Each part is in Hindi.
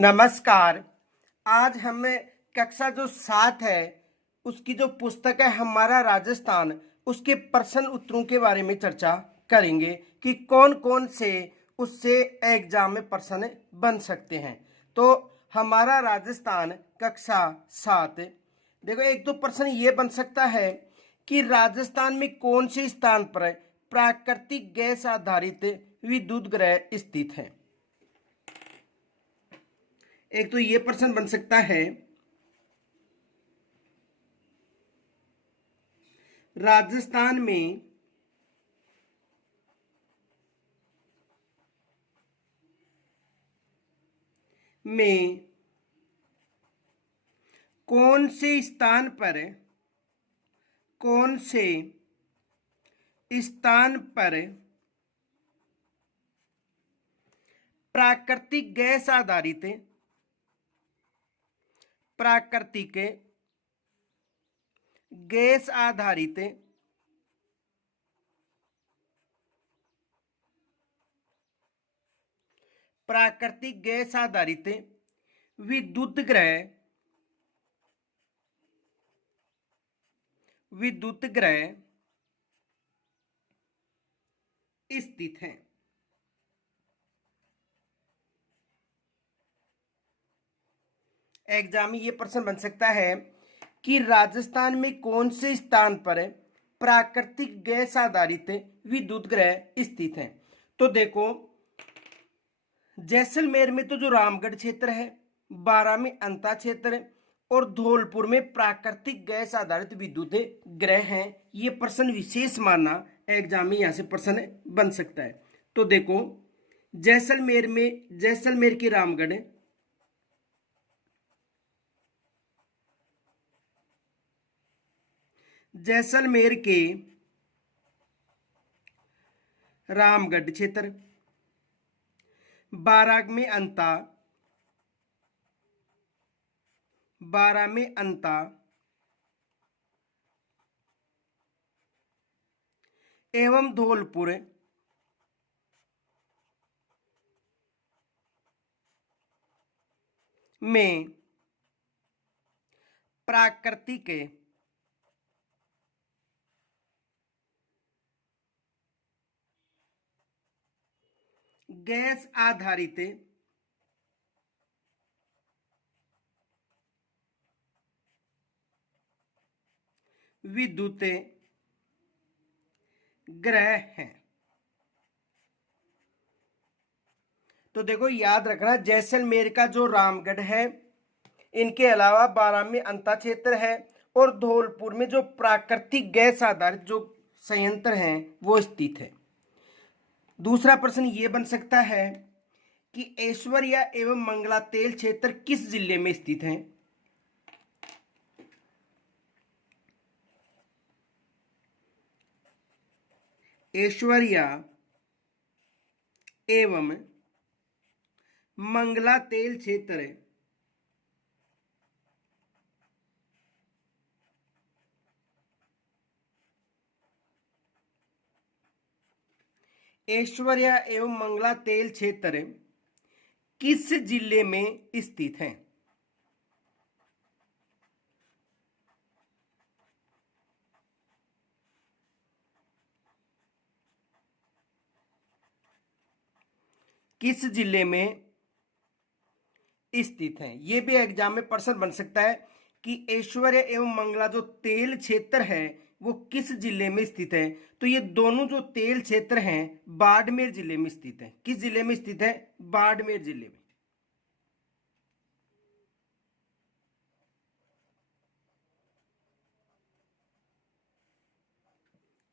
नमस्कार। आज हमें कक्षा जो 7 है उसकी जो पुस्तक है हमारा राजस्थान, उसके प्रश्न उत्तरों के बारे में चर्चा करेंगे कि कौन कौन से उससे एग्जाम में प्रश्न बन सकते हैं। तो हमारा राजस्थान कक्षा 7, देखो एक तो प्रश्न ये बन सकता है कि राजस्थान में कौन से स्थान पर प्राकृतिक गैस आधारित विद्युत ग्रह स्थित है। एक तो ये प्रश्न बन सकता है राजस्थान में कौन से स्थान पर प्राकृतिक गैस आधारित प्राकृतिक गैस आधारित प्राकृतिक गैस आधारित विद्युत ग्रह स्थित है। एग्जाम में ये प्रश्न बन सकता है कि राजस्थान में कौन से स्थान पर प्राकृतिक गैस आधारित विद्युत ग्रह स्थित है। तो देखो जैसलमेर में तो जो रामगढ़ क्षेत्र है, बारां में अंता क्षेत्र और धौलपुर में प्राकृतिक गैस आधारित विद्युत ग्रह हैं। ये प्रश्न विशेष माना एग्जाम में यहां से प्रश्न बन सकता है। तो देखो जैसलमेर की रामगढ़, जैसलमेर के रामगढ़ क्षेत्र, बारां में अंता एवं धौलपुर में प्राकृतिक गैस आधारित विद्युत ग्रह हैं। तो देखो याद रखना जैसलमेर का जो रामगढ़ है, इनके अलावा बारां में अंता क्षेत्र है और धौलपुर में जो प्राकृतिक गैस आधारित जो संयंत्र हैं वो स्थित है। दूसरा प्रश्न ये बन सकता है कि ऐश्वर्या एवं मंगला तेल क्षेत्र किस जिले में स्थित है। ऐश्वर्या एवं मंगला तेल क्षेत्र ऐश्वर्या एवं मंगला तेल क्षेत्र किस जिले में स्थित है। किस जिले में स्थित है, यह भी एग्जाम में प्रश्न बन सकता है कि ऐश्वर्या एवं मंगला जो तेल क्षेत्र है वो किस जिले में स्थित है। तो ये दोनों जो तेल क्षेत्र हैं बाड़मेर जिले में स्थित है। किस जिले में स्थित है? बाड़मेर जिले में।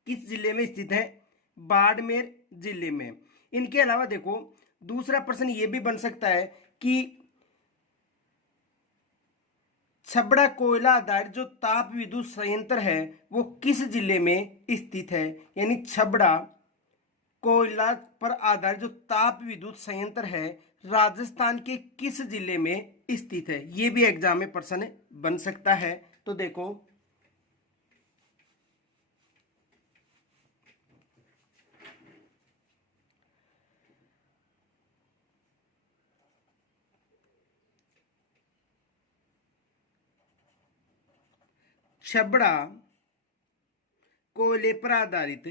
किस जिले में स्थित है? बाड़मेर जिले में। इनके अलावा देखो दूसरा प्रश्न ये भी बन सकता है कि छबड़ा कोयला आधारित जो ताप विद्युत संयंत्र है वो किस जिले में स्थित है। यानी छबड़ा कोयला पर आधारित जो ताप विद्युत संयंत्र है राजस्थान के किस जिले में स्थित है। ये भी एग्जाम में प्रश्न बन सकता है। तो देखो छबड़ा कोयले पर आधारित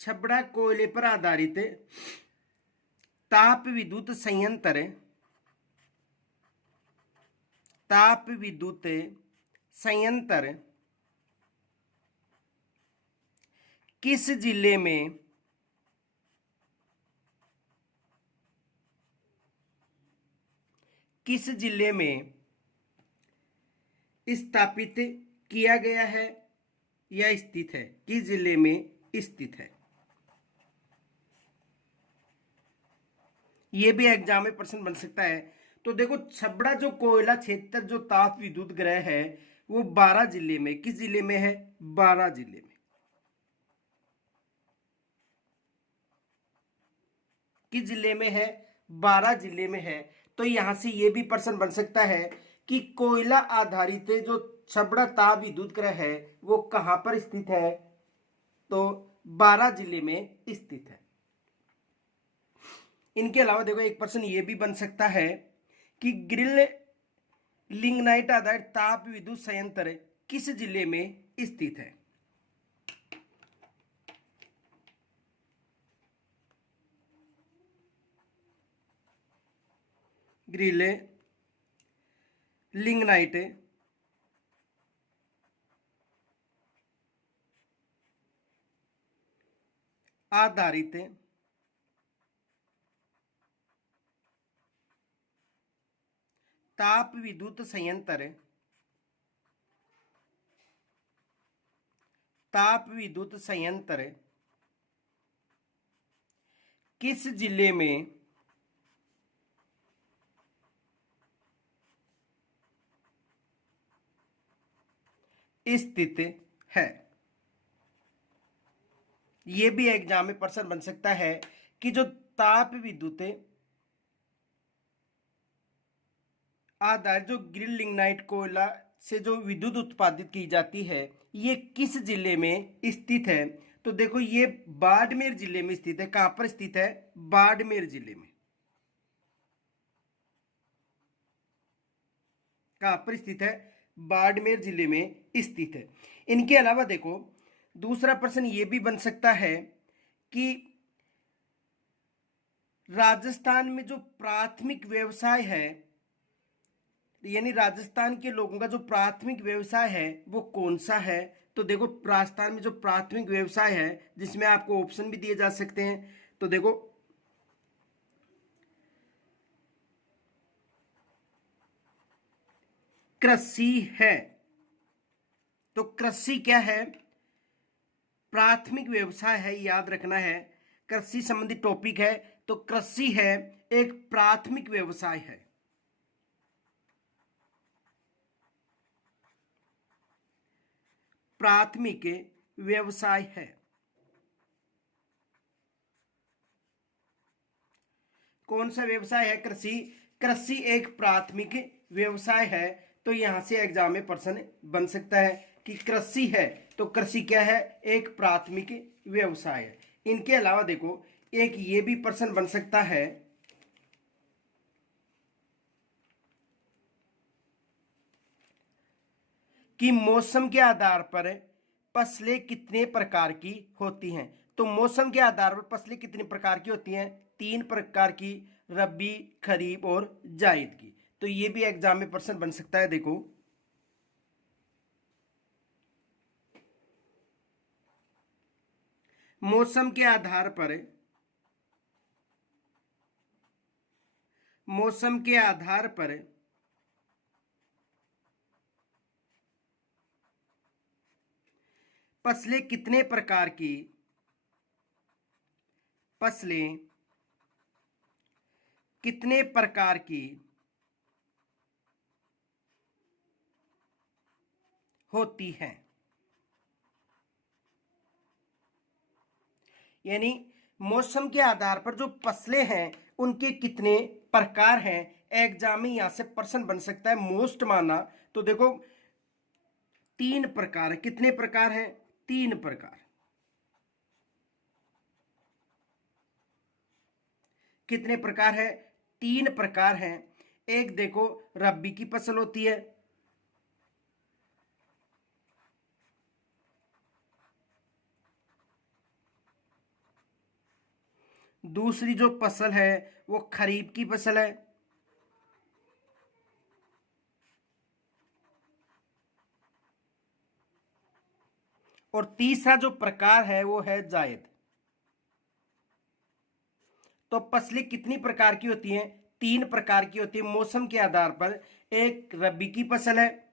छबड़ा कोयले पर आधारित ताप विद्युत संयंत्र किस जिले में स्थापित किया गया है या स्थित है? किस जिले में स्थित है? यह भी एग्जाम में प्रश्न बन सकता है। तो देखो, छबड़ा जो कोयला क्षेत्र जो ताप विद्युत गृह है वो 12 जिले में, किस जिले में है? 12 जिले में। किस जिले में है? 12 जिले में है। तो यहां से यह भी प्रश्न बन सकता है कि कोयला आधारित जो छबड़ा ताप विद्युत गृह है वो कहां पर स्थित है? तो 12 जिले में स्थित है। इनके अलावा देखो, एक प्रश्न ये भी बन सकता है कि ग्रिल लिग्नाइट आधारित ताप विद्युत संयंत्र किस जिले में स्थित है? ग्रिल लिग्नाइट आधारित ताप विद्युत संयंत्र किस जिले में स्थित है? यह भी एग्जाम में प्रश्न बन सकता है कि जो ताप विद्युत आधारित जो ग्रिल लिग्नाइट कोयला से जो विद्युत उत्पादित की जाती है ये किस जिले में स्थित है? तो देखो, ये बाड़मेर जिले में स्थित है। कहां पर स्थित है? बाड़मेर जिले में। कहां पर स्थित है? बाड़मेर जिले में स्थित है। इनके अलावा देखो, दूसरा प्रश्न ये भी बन सकता है कि राजस्थान में जो प्राथमिक व्यवसाय है, यानी राजस्थान के लोगों का जो प्राथमिक व्यवसाय है वो कौन सा है? तो देखो, राजस्थान में जो प्राथमिक व्यवसाय है जिसमें आपको ऑप्शन भी दिए जा सकते हैं, तो देखो, कृषि है। तो कृषि क्या है? प्राथमिक व्यवसाय है, याद रखना है। कृषि संबंधी टॉपिक है, तो कृषि है एक प्राथमिक व्यवसाय है। प्राथमिक व्यवसाय है। कौन सा व्यवसाय है? कृषि। कृषि एक प्राथमिक व्यवसाय है। तो यहां से एग्जाम में प्रश्न बन सकता है कि कृषि है, तो कृषि क्या है? एक प्राथमिक व्यवसाय है। इनके अलावा देखो, एक ये भी प्रश्न बन सकता है कि मौसम के आधार पर फसलें कितने प्रकार की होती हैं? तो मौसम के आधार पर फसलें कितने प्रकार की होती हैं? 3 प्रकार की, रबी, खरीफ और जायद की। तो ये भी एग्जाम में प्रश्न बन सकता है। देखो, मौसम के आधार पर फसलें कितने प्रकार की होती हैं? यानी मौसम के आधार पर जो फसलें हैं उनके कितने प्रकार हैं? एग्जाम में यहां से प्रश्न बन सकता है। मोस्ट माना तो देखो, 3 प्रकार। कितने प्रकार हैं? 3 प्रकार। कितने प्रकार है? 3 प्रकार हैं। एक देखो रबी की फसल होती है, दूसरी जो फसल है वो खरीफ की फसल है, और तीसरा जो प्रकार है वो है जायद। तो फसलें कितनी प्रकार की होती हैं? 3 प्रकार की होती है मौसम के आधार पर। एक रबी की फसल है,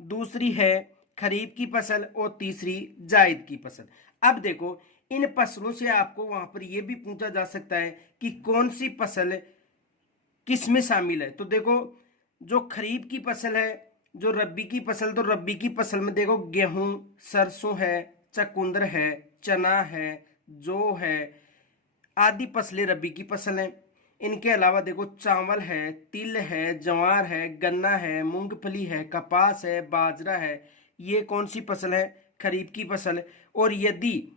दूसरी है खरीफ की फसल, और तीसरी जायद की फसल। अब देखो इन फसलों से आपको वहां पर यह भी पूछा जा सकता है कि कौन सी फसल किस में शामिल है। तो देखो जो खरीफ की फसल है, जो रबी की फसल, तो रबी की फसल में देखो गेहूं, सरसों है, चकुंदर है, चना है, जौ है, आदि फसलें रबी की फसल हैं। इनके अलावा देखो चावल है, तिल है, ज्वार है, गन्ना है, मूंगफली है, कपास है, बाजरा है। ये कौन सी फसल है? खरीफ की फसल। और यदि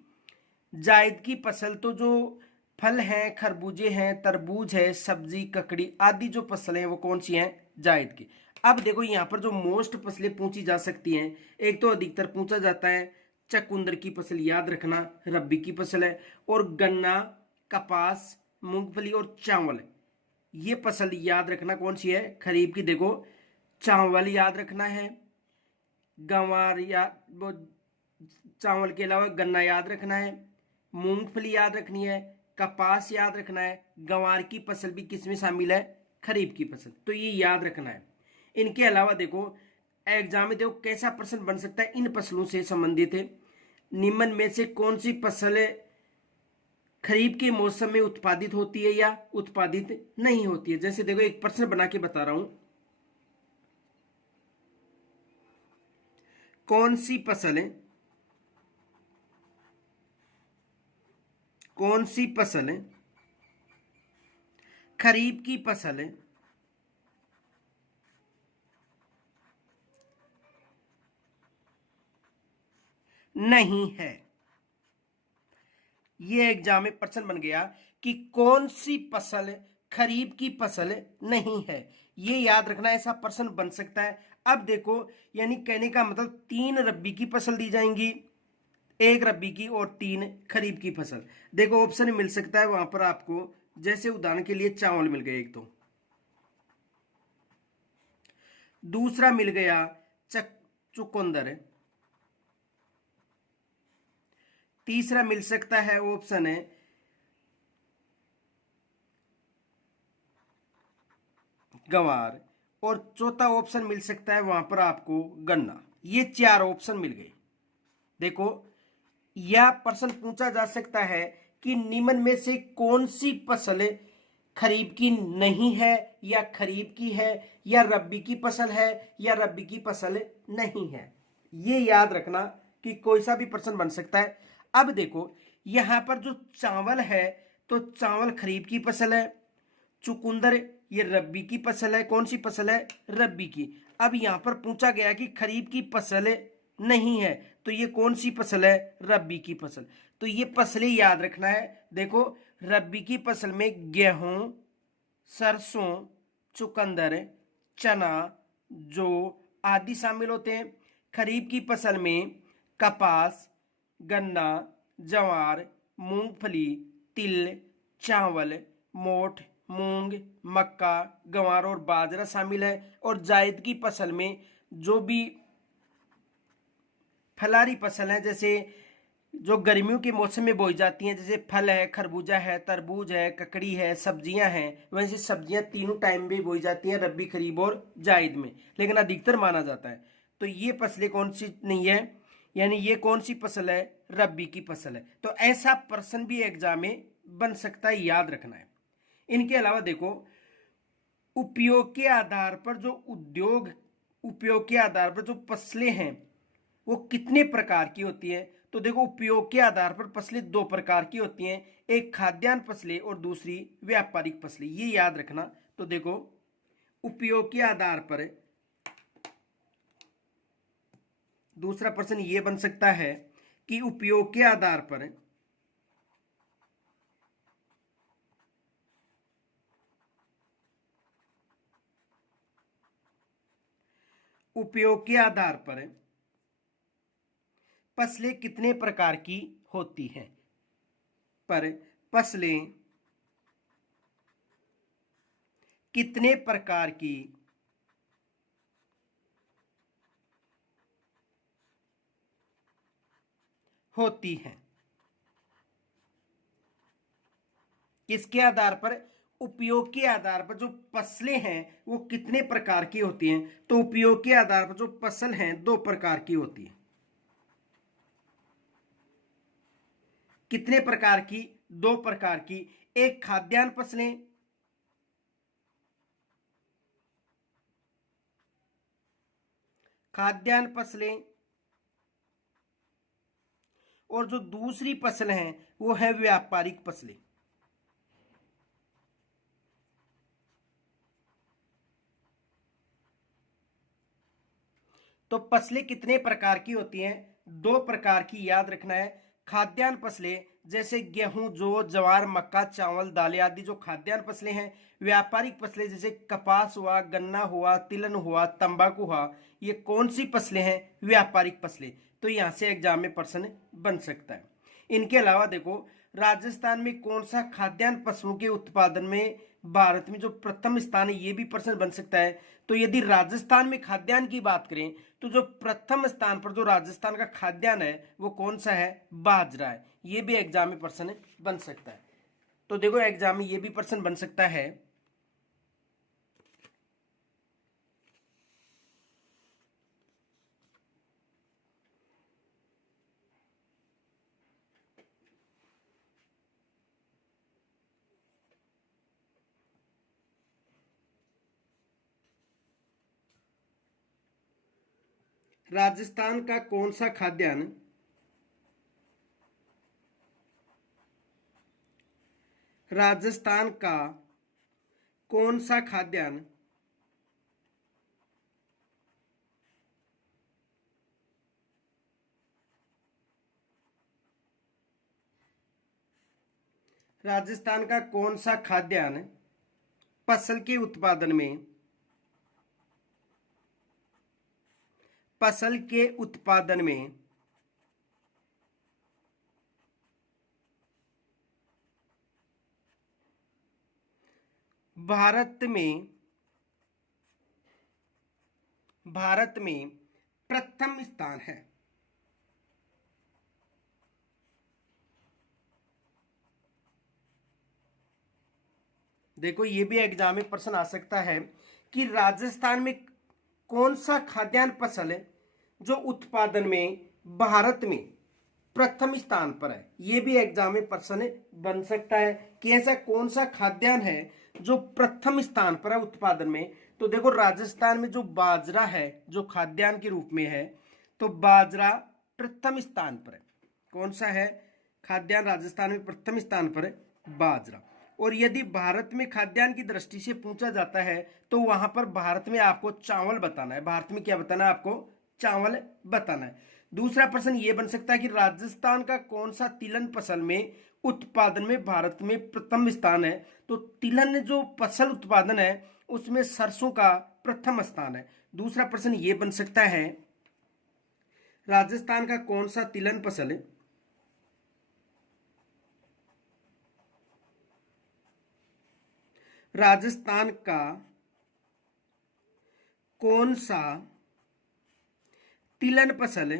जायद की फसल, तो जो फल हैं, खरबूजे हैं, तरबूज है, सब्जी, ककड़ी आदि जो फसलें हैं वो कौन सी हैं? जायद की। अब देखो यहाँ पर जो मोस्ट फसलें पूछी जा सकती हैं, एक तो अधिकतर पूछा जाता है चकुंदर की फसल, याद रखना रबी की फसल है, और गन्ना, कपास, मूंगफली और चावल, ये फसल याद रखना कौन सी है? खरीफ की। देखो चावल याद रखना है, गंवार या वो चावल के अलावा गन्ना याद रखना है, मूंगफली याद रखनी है, कपास याद रखना है, गंवार की फसल भी किस में शामिल है? खरीफ की फसल। तो ये याद रखना है। इनके अलावा देखो एग्जाम में देखो कैसा प्रश्न बन सकता है इन फसलों से संबंधित है। निम्न में से कौन सी फसल खरीफ के मौसम में उत्पादित होती है या उत्पादित नहीं होती है? जैसे देखो एक प्रश्न बना के बता रहा हूं, कौन सी फसल है, कौन सी फसल है खरीफ की फसल है नहीं है? ये एग्जाम में प्रश्न बन गया कि कौन सी फसल खरीफ की फसल नहीं है। ये याद रखना, ऐसा प्रश्न बन सकता है। अब देखो यानी कहने का मतलब 3 रबी की फसल दी जाएंगी, एक रबी की और 3 खरीफ की फसल। देखो ऑप्शन मिल सकता है वहां पर आपको, जैसे उदाहरण के लिए चावल मिल गए एक, तो दूसरा मिल गया चुकंदर, तीसरा मिल सकता है ऑप्शन है गंवार, और चौथा ऑप्शन मिल सकता है वहां पर आपको गन्ना। ये 4 ऑप्शन मिल गए। देखो यह प्रश्न पूछा जा सकता है कि निम्न में से कौन सी फसल खरीफ की नहीं है, या खरीफ की है, या रबी की फसल है, या रबी की फसल नहीं है। ये याद रखना कि कोई सा भी प्रश्न बन सकता है। अब देखो यहां पर जो चावल है, तो चावल खरीफ की फसल है, चुकंदर ये रबी की फसल है। कौन सी फसल है? रबी की। अब यहां पर पूछा गया कि खरीफ की फसल नहीं है, तो ये कौन सी फसल है? रबी की फसल। तो ये फसलें याद रखना है। देखो रबी की फसल में गेहूं, सरसों, चुकंदर, चना, जौ आदि शामिल होते हैं। खरीफ की फसल में कपास, गन्ना, ज्वार, मूंगफली, तिल, चावल, मोठ, मूंग, मक्का, गंवार और बाजरा शामिल है। और जायद की फसल में जो भी फलारी फसल है, जैसे जो गर्मियों के मौसम में बोई जाती हैं, जैसे फल है, खरबूजा है, तरबूज है, ककड़ी है, सब्जियां हैं, वैसे सब्जियां तीनों टाइम में बोई जाती हैं, रबी, खरीफ और जायद में, लेकिन अधिकतर माना जाता है। तो ये फसलें कौन सी नहीं है, यानी ये कौन सी फसल है? रबी की फसल है। तो ऐसा प्रश्न भी एग्जाम में बन सकता है, याद रखना है। इनके अलावा देखो उपयोग के आधार पर जो उपयोग के आधार पर जो फसलें हैं वो कितने प्रकार की होती हैं? तो देखो उपयोग के आधार पर फसलें 2 प्रकार की होती हैं, एक खाद्यान्न फसलें और दूसरी व्यापारिक फसलें। ये याद रखना। तो देखो उपयोग के आधार पर दूसरा प्रश्न ये बन सकता है कि उपयोग के आधार पर उपयोग के आधार पर फसलें कितने प्रकार की होती हैं? पर फसलें कितने प्रकार की होती हैं? किसके आधार पर? उपयोग के आधार पर जो फसलें हैं वो कितने प्रकार की होती हैं? तो उपयोग के आधार पर जो फसल हैं 2 प्रकार की होती है। कितने प्रकार की? 2 प्रकार की। एक खाद्यान्न फसलें, खाद्यान्न फसलें, और जो दूसरी फसल है वो है व्यापारिक फसलें। तो फसलें कितने प्रकार की होती हैं? 2 प्रकार की, याद रखना है। खाद्यान्न फसलें जैसे गेहूं, जौ, ज्वार, मक्का, चावल, दालें आदि जो खाद्यान्न फसलें हैं। व्यापारिक फसलें जैसे कपास हुआ, गन्ना हुआ, तिलहन हुआ, तंबाकू हुआ, ये कौन सी फसलें हैं? व्यापारिक फसलें। तो यहां से एग्जाम में प्रश्न बन सकता है। इनके अलावा देखो, राजस्थान में कौन सा खाद्यान्न फसलों के उत्पादन में भारत में जो प्रथम स्थान है, ये भी प्रश्न बन सकता है। तो यदि राजस्थान में खाद्यान्न की बात करें तो जो प्रथम स्थान पर जो राजस्थान का खाद्यान्न है वो कौन सा है? बाजरा है। ये भी एग्जाम में प्रश्न बन सकता है। तो देखो, एग्जाम में ये भी प्रश्न बन सकता है। राजस्थान का कौन सा खाद्यान्न राजस्थान का कौन सा खाद्यान्न राजस्थान का कौन सा खाद्यान्न फसल के उत्पादन में फसल के उत्पादन में भारत में प्रथम स्थान है? देखो, ये भी एग्जाम में प्रश्न आ सकता है कि राजस्थान में कौन सा खाद्यान्न फसल है जो उत्पादन में भारत में प्रथम स्थान पर है। ये भी एग्जाम में प्रश्न बन सकता है कि ऐसा कौन सा खाद्यान्न है जो प्रथम स्थान पर है उत्पादन में। तो देखो, राजस्थान में जो बाजरा है जो खाद्यान्न के रूप में है, तो बाजरा प्रथम स्थान पर है। कौन सा है खाद्यान्न राजस्थान में प्रथम स्थान पर है? बाजरा। और यदि भारत में खाद्यान्न की दृष्टि से पूछा जाता है तो वहां पर भारत में आपको चावल बताना है। भारत में क्या बताना है आपको? चावल बताना है। दूसरा प्रश्न ये बन सकता है कि राजस्थान का कौन सा तिलहन फसल में उत्पादन में भारत में प्रथम स्थान है? तो तिलहन जो फसल उत्पादन है उसमें सरसों का प्रथम स्थान है। दूसरा प्रश्न ये बन सकता है, राजस्थान का कौन सा तिलहन फसल है राजस्थान का कौन सा तिलहन फसल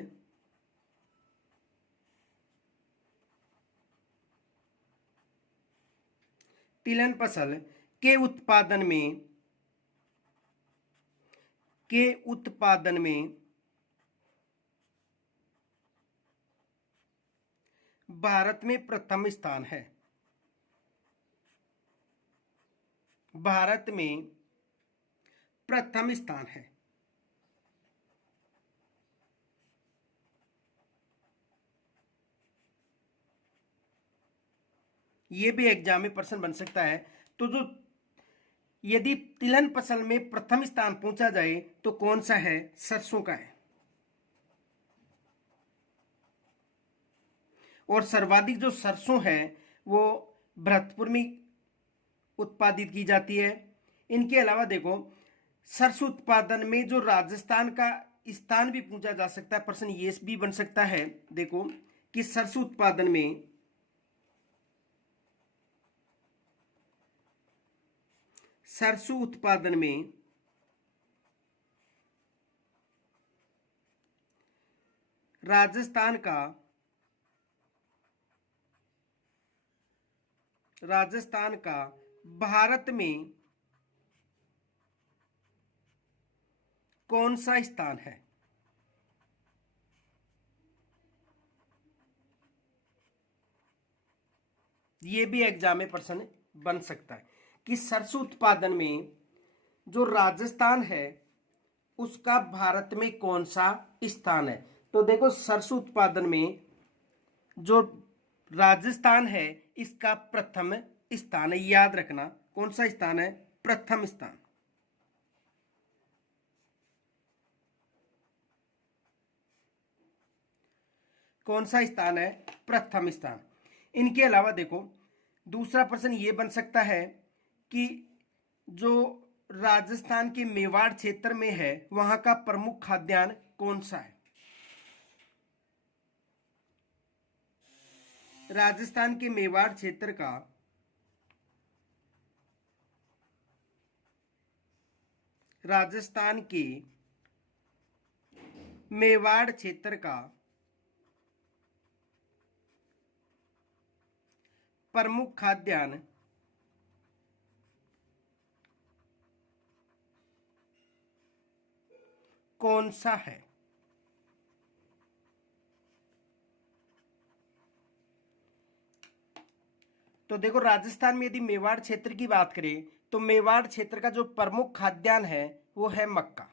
तिलहन फसल के उत्पादन में भारत में प्रथम स्थान है? भारत में प्रथम स्थान है। ये भी एग्जाम में प्रश्न बन सकता है। तो जो यदि तिलहन फसल में प्रथम स्थान पूछा जाए तो कौन सा है? सरसों का है। और सर्वाधिक जो सरसों है वो भरतपुर में उत्पादित की जाती है। इनके अलावा देखो, सरसों उत्पादन में जो राजस्थान का स्थान भी पूछा जा सकता है, प्रश्न ये भी बन सकता है। देखो कि सरसों उत्पादन में राजस्थान का भारत में कौन सा स्थान है? ये भी एग्जाम में प्रश्न बन सकता है कि सरसों उत्पादन में जो राजस्थान है उसका भारत में कौन सा स्थान है। तो देखो सरसों उत्पादन में जो राजस्थान है इसका प्रथम स्थान है, याद रखना कौन सा स्थान है, प्रथम स्थान। कौन सा स्थान है, प्रथम स्थान। इनके अलावा देखो दूसरा प्रश्न ये बन सकता है कि जो राजस्थान के मेवाड़ क्षेत्र में है वहां का प्रमुख खाद्यान्न कौन सा है। राजस्थान के मेवाड़ क्षेत्र का प्रमुख खाद्यान्न कौन सा है। तो देखो राजस्थान में यदि मेवाड़ क्षेत्र की बात करें तो मेवाड़ क्षेत्र का जो प्रमुख खाद्यान्न है वो है मक्का।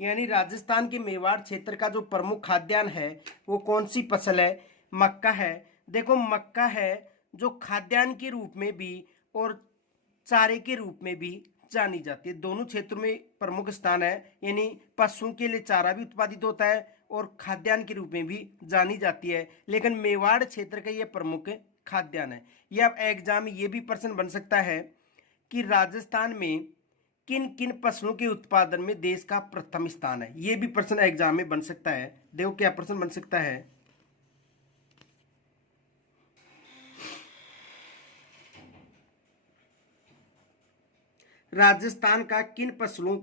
यानी राजस्थान के मेवाड़ क्षेत्र का जो प्रमुख खाद्यान्न है वो कौन सी फसल है, मक्का है। देखो मक्का है जो खाद्यान्न के रूप में भी और चारे के रूप में भी जानी जाती है, दोनों क्षेत्रों में प्रमुख स्थान है। यानी पशुओं के लिए चारा भी उत्पादित होता है और खाद्यान्न के रूप में भी जानी जाती है, लेकिन मेवाड़ क्षेत्र का यह प्रमुख खाद्यान्न है। यह अब एग्जाम में ये भी प्रश्न बन सकता है कि राजस्थान में किन किन फसलों के उत्पादन में देश का प्रथम स्थान है। यह भी प्रश्न एग्जाम में बन सकता है। देखो क्या प्रश्न बन सकता है, राजस्थान का किन फसलों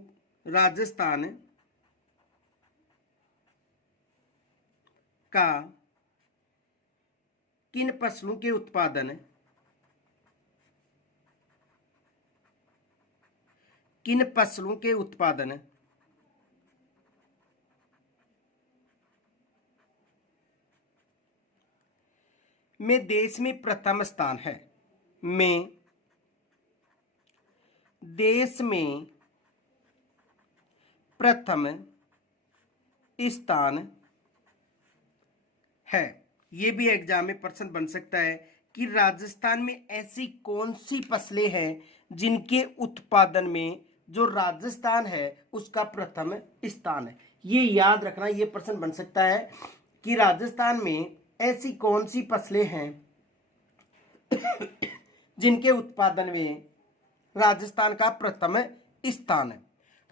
के उत्पादन में देश में प्रथम स्थान है। में देश में प्रथम स्थान है। यह भी एग्जाम में प्रश्न बन सकता है कि राजस्थान में ऐसी कौन सी फसलें हैं जिनके उत्पादन में जो राजस्थान है उसका प्रथम स्थान है। ये याद रखना, ये प्रश्न बन सकता है कि राजस्थान में ऐसी कौन सी फसलें हैं जिनके उत्पादन में राजस्थान का प्रथम स्थान है।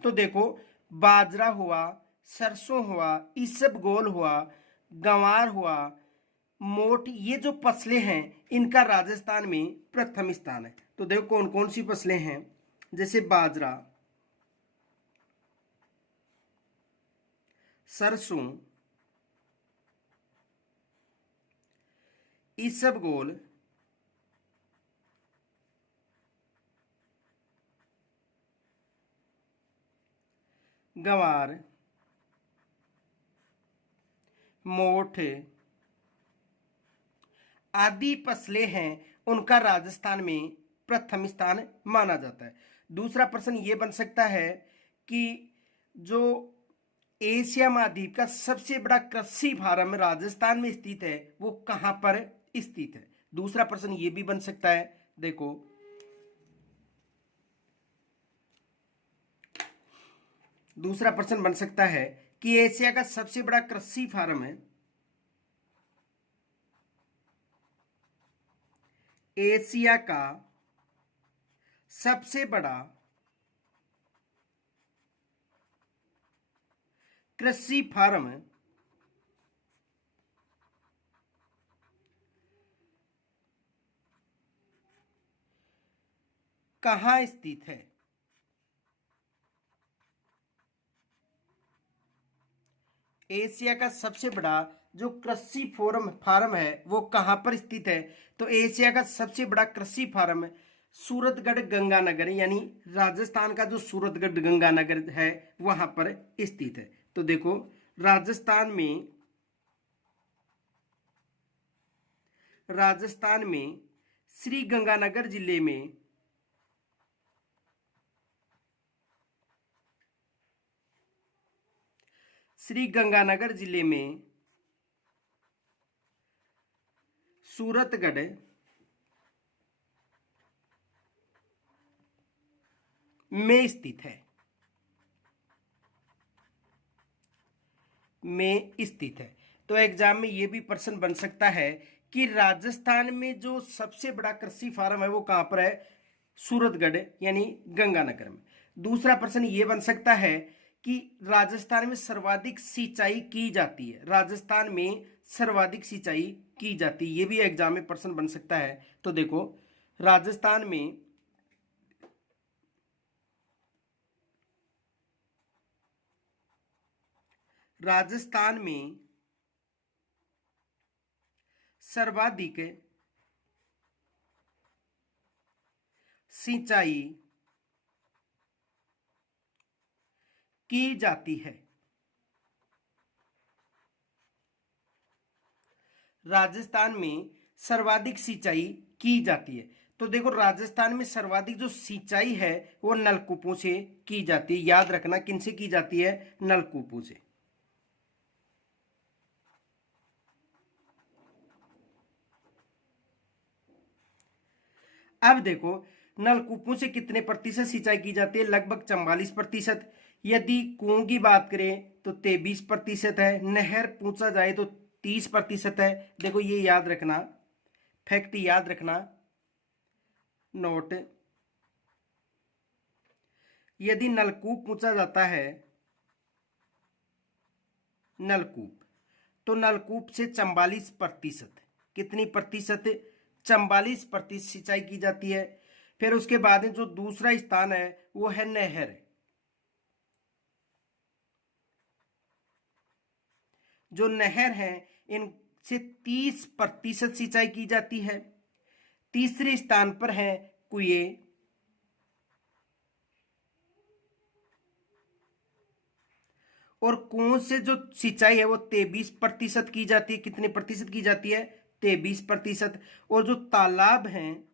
तो देखो बाजरा हुआ, सरसों हुआ, इसबगोल हुआ, गंवार हुआ, मोठ, ये जो फसलें हैं इनका राजस्थान में प्रथम स्थान है। तो देखो कौन कौन सी फसलें हैं, जैसे बाजरा, सरसों, इसबगोल, गंवार, मोठ आदि फसलें हैं, उनका राजस्थान में प्रथम स्थान माना जाता है। दूसरा प्रश्न ये बन सकता है कि जो एशिया महाद्वीप का सबसे बड़ा कृषि फार्म राजस्थान में स्थित है वो कहां पर स्थित है। दूसरा प्रश्न ये भी बन सकता है। देखो दूसरा प्रश्न बन सकता है कि एशिया का सबसे बड़ा कृषि फार्म है एशिया का सबसे बड़ा कृषि फार्म कहाँ स्थित है? एशिया का सबसे बड़ा जो कृषि फोरम फार्म है वो कहाँ पर स्थित है? तो एशिया का सबसे बड़ा कृषि फार्म सूरतगढ़ गंगानगर यानी राजस्थान का जो सूरतगढ़ गंगानगर है वहां पर स्थित है। तो देखो राजस्थान में श्री गंगानगर जिले में सूरतगढ़ में स्थित है। तो एग्जाम में ये भी प्रश्न बन सकता है कि राजस्थान में जो सबसे बड़ा कृषि फार्म है वो कहां पर है? सूरतगढ़ यानी गंगानगर में। दूसरा प्रश्न ये बन सकता है कि राजस्थान में सर्वाधिक सिंचाई की जाती है। राजस्थान में सर्वाधिक सिंचाई की जाती है, ये भी एग्जाम में प्रश्न बन सकता है। तो देखो राजस्थान में सर्वाधिक सिंचाई की जाती है। राजस्थान में सर्वाधिक सिंचाई की जाती है। तो देखो राजस्थान में सर्वाधिक जो सिंचाई है वो नलकूपों से की जाती है। याद रखना किनसे की जाती है? नलकूपों से। अब देखो नलकूपों से कितने प्रतिशत सिंचाई की जाती है? लगभग 44%। यदि कुओं की बात करें तो 23% है। नहर पूछा जाए तो 30% है। देखो ये याद रखना, फैक्ट याद रखना, नोट। यदि नलकूप पूछा जाता है नलकूप, तो नलकूप से 44%, कितनी प्रतिशत? 44% सिंचाई की जाती है। फिर उसके बाद जो दूसरा स्थान है वो है नहर। जो नहर है इनसे 30% सिंचाई की जाती है। तीसरे स्थान पर है कुएं। और कुओं से जो सिंचाई है वो 23% की जाती है। कितने प्रतिशत की जाती है? 23%। और जो तालाब हैं,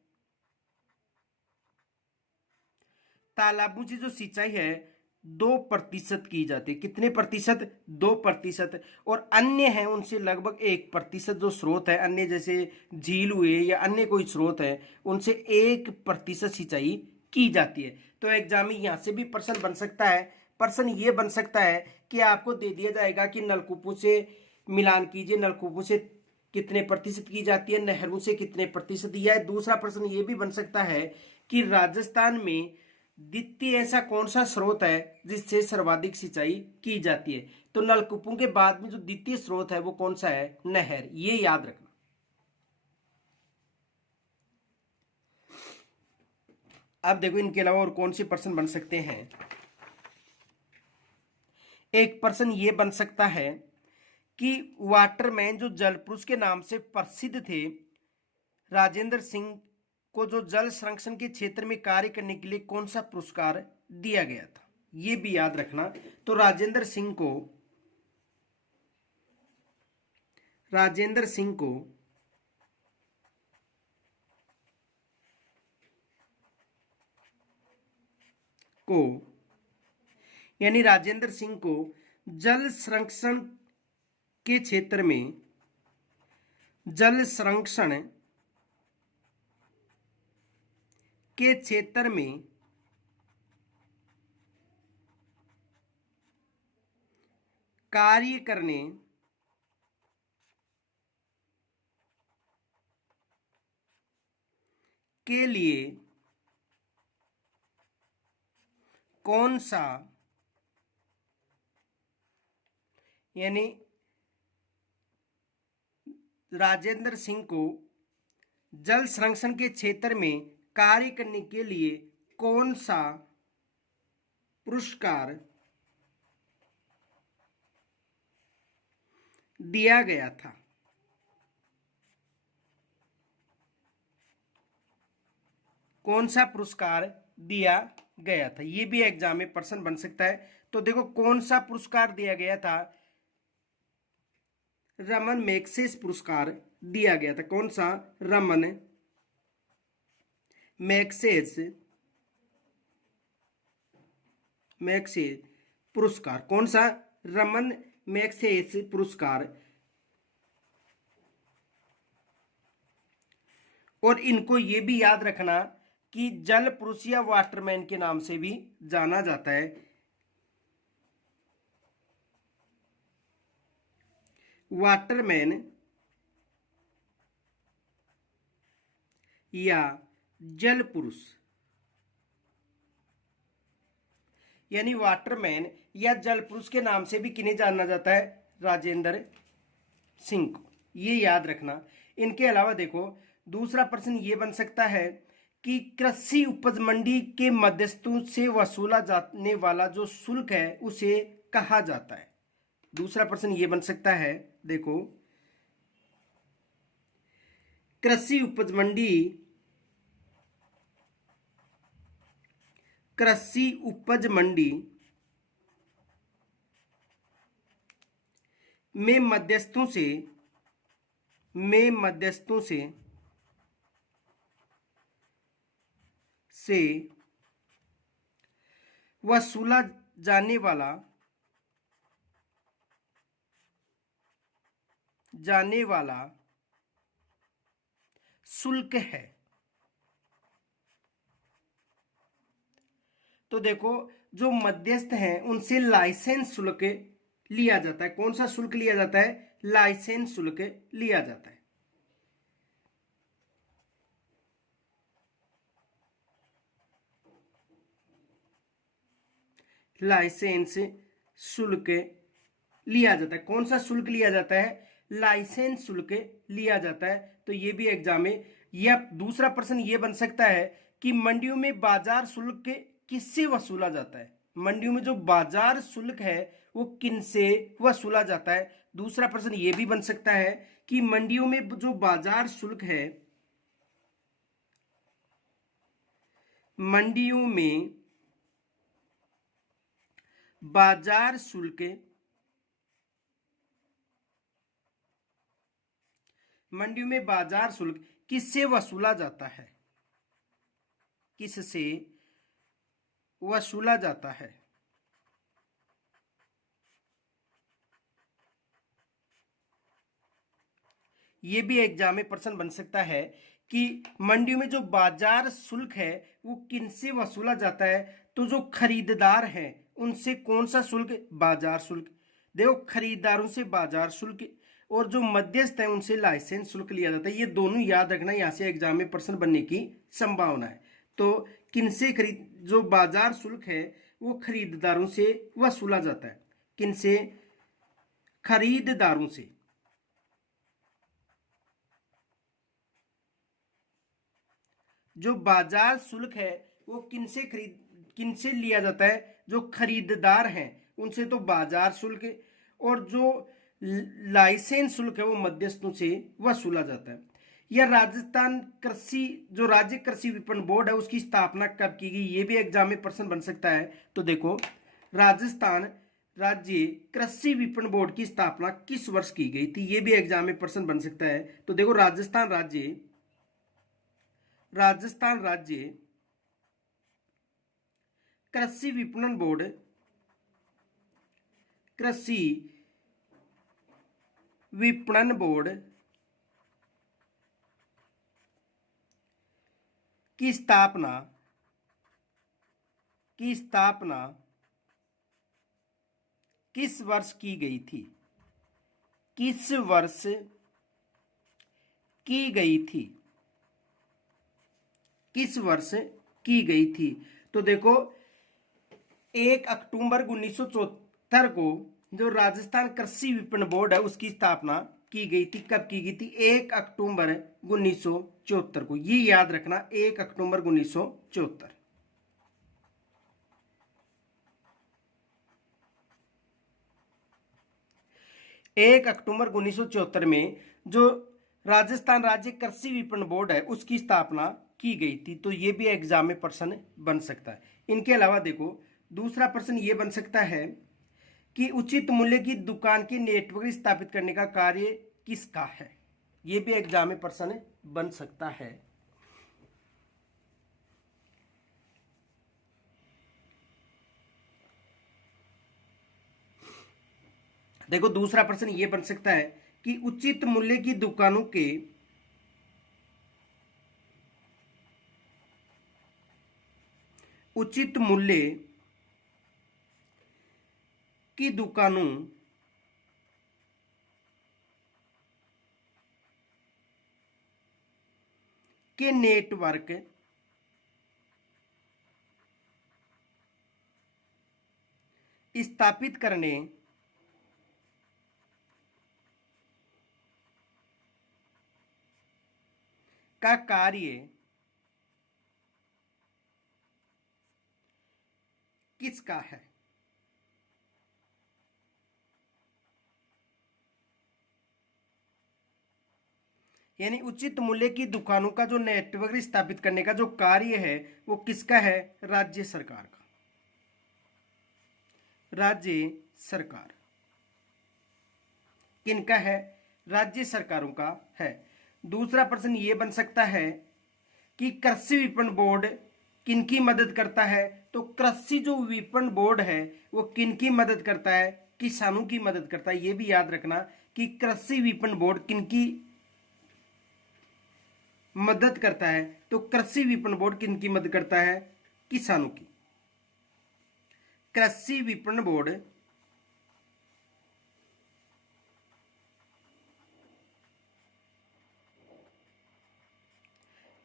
तालाबों से जो सिंचाई है 2% की जाती है। कितने प्रतिशत? 2%। और अन्य है उनसे लगभग 1% जो स्रोत है, अन्य जैसे झील हुए या अन्य कोई स्रोत है, उनसे 1% सिंचाई की जाती है। तो एग्जाम में यहां से भी प्रश्न बन सकता है। प्रश्न ये बन सकता है कि आपको दे दिया जाएगा कि नलकूपों से मिलान कीजिए, नलकूपों से कितने प्रतिशत की जाती है, नहरों से कितने प्रतिशत। या दूसरा प्रश्न ये भी बन सकता है कि राजस्थान में द्वितीय ऐसा कौन सा स्रोत है जिससे सर्वाधिक सिंचाई की जाती है? तो नलकूपों के बाद में जो द्वितीय स्रोत है वो कौन सा है? नहर। ये याद रखना। अब देखो इनके अलावा और कौन से प्रश्न बन सकते हैं। एक प्रश्न ये बन सकता है कि वाटरमैन जो जलपुरुष के नाम से प्रसिद्ध थे, राजेंद्र सिंह को जो जल संरक्षण के क्षेत्र में कार्य करने के लिए कौन सा पुरस्कार दिया गया था? ये भी याद रखना। तो राजेंद्र सिंह को यानी राजेंद्र सिंह को जल संरक्षण के क्षेत्र में जल संरक्षण के क्षेत्र में कार्य करने के लिए कौन सा, यानी राजेंद्र सिंह को जल संरक्षण के क्षेत्र में कार्य करने के लिए कौन सा पुरस्कार दिया गया था? कौन सा पुरस्कार दिया गया था? ये भी एग्जाम में प्रश्न बन सकता है। तो देखो, कौन सा पुरस्कार दिया गया था? रमन मैग्सेसे पुरस्कार दिया गया था। कौन सा? रमन मैग्सेसे पुरस्कार। कौन सा? रमन मैग्सेसे पुरस्कार। और इनको ये भी याद रखना कि जल पुरुष या वाटरमैन के नाम से भी जाना जाता है। वाटरमैन या जल पुरुष, यानी वाटरमैन या जल पुरुष के नाम से भी किन्हें जाना जाता है? राजेंद्र सिंह को। ये याद रखना। इनके अलावा देखो, दूसरा प्रश्न ये बन सकता है कि कृषि उपज मंडी के मध्यस्थों से वसूला जाने वाला जो शुल्क है उसे कहा जाता है। दूसरा प्रश्न ये बन सकता है, देखो, कृषि उपज मंडी में मध्यस्थों से वसूला जाने वाला शुल्क है। तो देखो, जो मध्यस्थ हैं उनसे लाइसेंस शुल्क लिया जाता है। कौन सा शुल्क लिया जाता है? लाइसेंस शुल्क लिया जाता है। लाइसेंस शुल्क लिया जाता है। कौन सा शुल्क लिया जाता है? लाइसेंस शुल्क लिया जाता है। तो ये भी एग्जाम में, या दूसरा प्रश्न ये बन सकता है कि मंडियों में बाजार शुल्क किससे वसूला जाता है? मंडियों में जो बाजार शुल्क है वो किनसे वसूला जाता है? दूसरा प्रश्न ये भी बन सकता है कि मंडियों में जो बाजार शुल्क है, मंडियों में बाजार शुल्क किससे वसूला जाता है? किससे वसूला जाता है? ये भी एग्जाम में प्रश्न बन सकता है कि मंडियों में जो बाजार शुल्क है वो किनसे वसूला जाता है? तो जो खरीदार हैं उनसे कौन सा शुल्क? बाजार शुल्क। देखो, खरीदारों से बाजार शुल्क और जो मध्यस्थ है उनसे लाइसेंस शुल्क लिया जाता है। ये दोनों याद रखना, यहाँ से एग्जाम में प्रश्न बनने की संभावना है। तो किनसे जो बाजार शुल्क है वो खरीदारों से वसूला जाता है। किनसे? खरीदारों से। जो बाजार शुल्क है वो किनसे लिया जाता है? जो खरीदार हैं उनसे तो बाजार शुल्क, और जो लाइसेंस शुल्क है वो मध्यस्थों से वसूला जाता है। यह राजस्थान जो राज्य कृषि विपणन बोर्ड है उसकी स्थापना कब की गई? ये भी एग्जाम में प्रश्न बन सकता है। तो देखो, राजस्थान राज्य कृषि विपणन बोर्ड की स्थापना किस वर्ष की गई थी? ये भी एग्जाम में प्रश्न बन सकता है। तो देखो, राजस्थान राज्य कृषि विपणन बोर्ड की स्थापना किस वर्ष की गई थी? किस वर्ष की गई थी? किस वर्ष की गई थी? तो देखो 1 अक्टूबर 1974 को जो राजस्थान कृषि विपणन बोर्ड है उसकी स्थापना की गई थी। कब की गई थी? 1 अक्टूबर 1974 को। ये याद रखना, 1 अक्टूबर 1974। 1 अक्टूबर 1974 में जो राजस्थान राज्य कृषि विपणन बोर्ड है उसकी स्थापना की गई थी। तो ये भी एग्जाम में प्रश्न बन सकता है। इनके अलावा देखो दूसरा प्रश्न ये बन सकता है कि उचित मूल्य की दुकान के नेटवर्क स्थापित करने का कार्य किसका है? ये भी एग्जाम में प्रश्न बन सकता है। देखो दूसरा प्रश्न ये बन सकता है कि उचित मूल्य की दुकानों के उचित मूल्य की दुकानों के नेटवर्क स्थापित करने का कार्य किसका है? यानी उचित मूल्य की दुकानों का जो नेटवर्क स्थापित करने का जो कार्य है वो किसका है? राज्य सरकार का। राज्य सरकार किनका है? राज्य सरकारों का है। दूसरा प्रश्न ये बन सकता है कि कृषि विपणन बोर्ड किनकी मदद करता है? तो कृषि जो विपणन बोर्ड है वो किनकी मदद करता है? किसानों की मदद करता है। ये भी याद रखना कि कृषि विपणन बोर्ड किनकी मदद करता है? तो कृषि विपणन बोर्ड किनकी मदद करता है? किसानों की। कृषि विपणन बोर्ड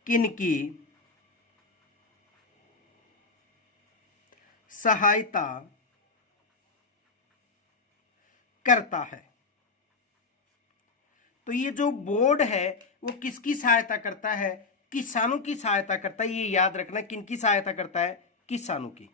किनकी सहायता करता है? तो ये जो बोर्ड है वो किसकी सहायता करता है? किसानों की सहायता करता है। ये याद रखना, किनकी सहायता करता है? किसानों की।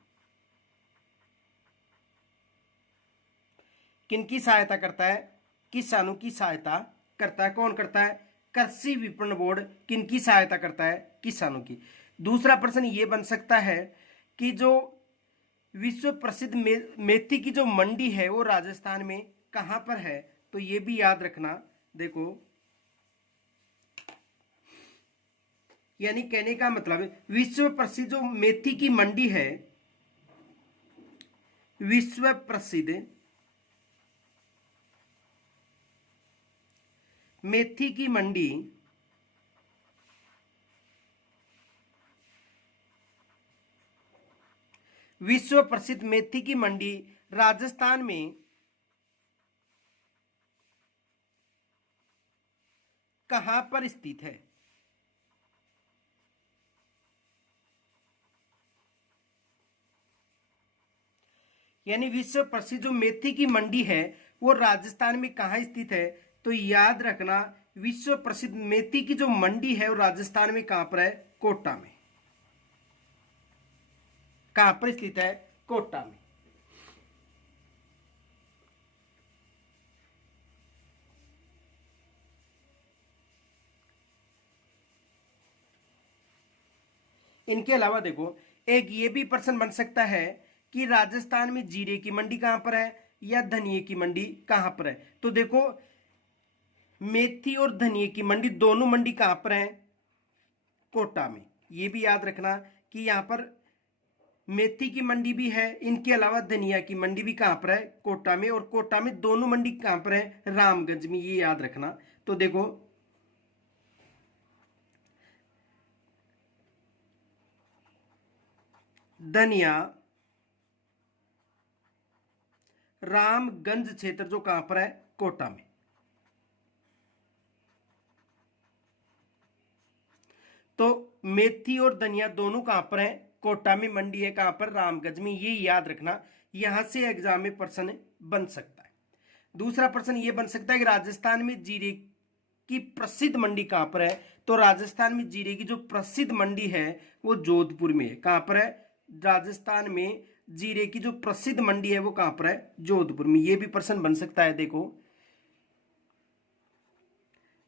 किनकी सहायता करता है? किसानों की सहायता करता है। कौन करता है? कृषि विपणन बोर्ड किनकी सहायता करता है? किसानों की। दूसरा प्रश्न ये बन सकता है कि जो विश्व प्रसिद्ध मेथी की जो मंडी है वो राजस्थान में कहां पर है? तो ये भी याद रखना। देखो यानी कहने का मतलब है विश्व प्रसिद्ध जो मेथी की मंडी है, विश्व प्रसिद्ध मेथी की मंडी विश्व प्रसिद्ध मेथी की मंडी राजस्थान में कहां पर स्थित है? यानी विश्व प्रसिद्ध जो मेथी की मंडी है वो राजस्थान में कहां स्थित है? तो याद रखना विश्व प्रसिद्ध मेथी की जो मंडी है वो राजस्थान में कहां पर है? कोटा में। कहां पर स्थित है? कोटा में। इनके अलावा देखो एक ये भी प्रश्न बन सकता है कि राजस्थान में जीरे की मंडी कहां पर है या धनिये की मंडी कहां पर है? तो देखो मेथी और धनिये की मंडी दोनों मंडी कहां पर है? कोटा में। ये भी याद रखना कि यहां पर मेथी की मंडी भी है, इनके अलावा धनिया की मंडी भी कहां पर है? कोटा में। और कोटा में दोनों मंडी कहां पर है? रामगंज में। ये याद रखना। तो देखो धनिया रामगंज क्षेत्र जो कहां पर है? कोटा में। तो मेथी और धनिया दोनों कहां पर है? कोटा में मंडी है। कहां पर? रामगंज में। ये याद रखना, यहां से एग्जाम में प्रश्न बन सकता है। दूसरा प्रश्न ये बन सकता है कि राजस्थान में जीरे की प्रसिद्ध मंडी कहां पर है? तो राजस्थान में जीरे की जो प्रसिद्ध मंडी है वो जोधपुर में है। कहां पर है? राजस्थान में जीरे की जो प्रसिद्ध मंडी है वो कहां पर है? जोधपुर में। ये भी प्रश्न बन सकता है। देखो,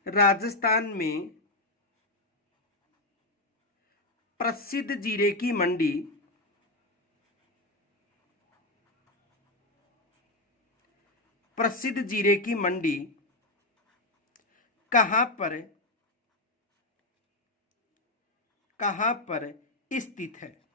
राजस्थान में प्रसिद्ध जीरे की मंडी कहां पर स्थित है?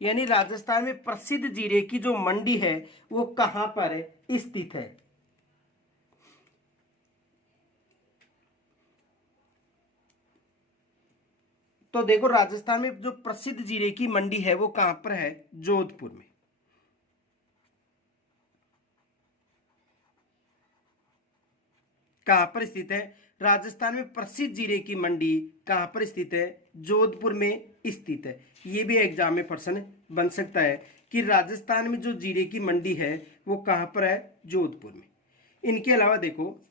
यानी राजस्थान में प्रसिद्ध जीरे की जो मंडी है वो कहां पर स्थित है? तो देखो, राजस्थान में जो प्रसिद्ध जीरे की मंडी है वो कहां पर है? जोधपुर में। कहां पर स्थित है? राजस्थान में प्रसिद्ध जीरे की मंडी कहां पर स्थित है? जोधपुर में स्थित है। ये भी एग्जाम में प्रश्न बन सकता है कि राजस्थान में जो जीरे की मंडी है वो कहां पर है? जोधपुर में। इनके अलावा देखो,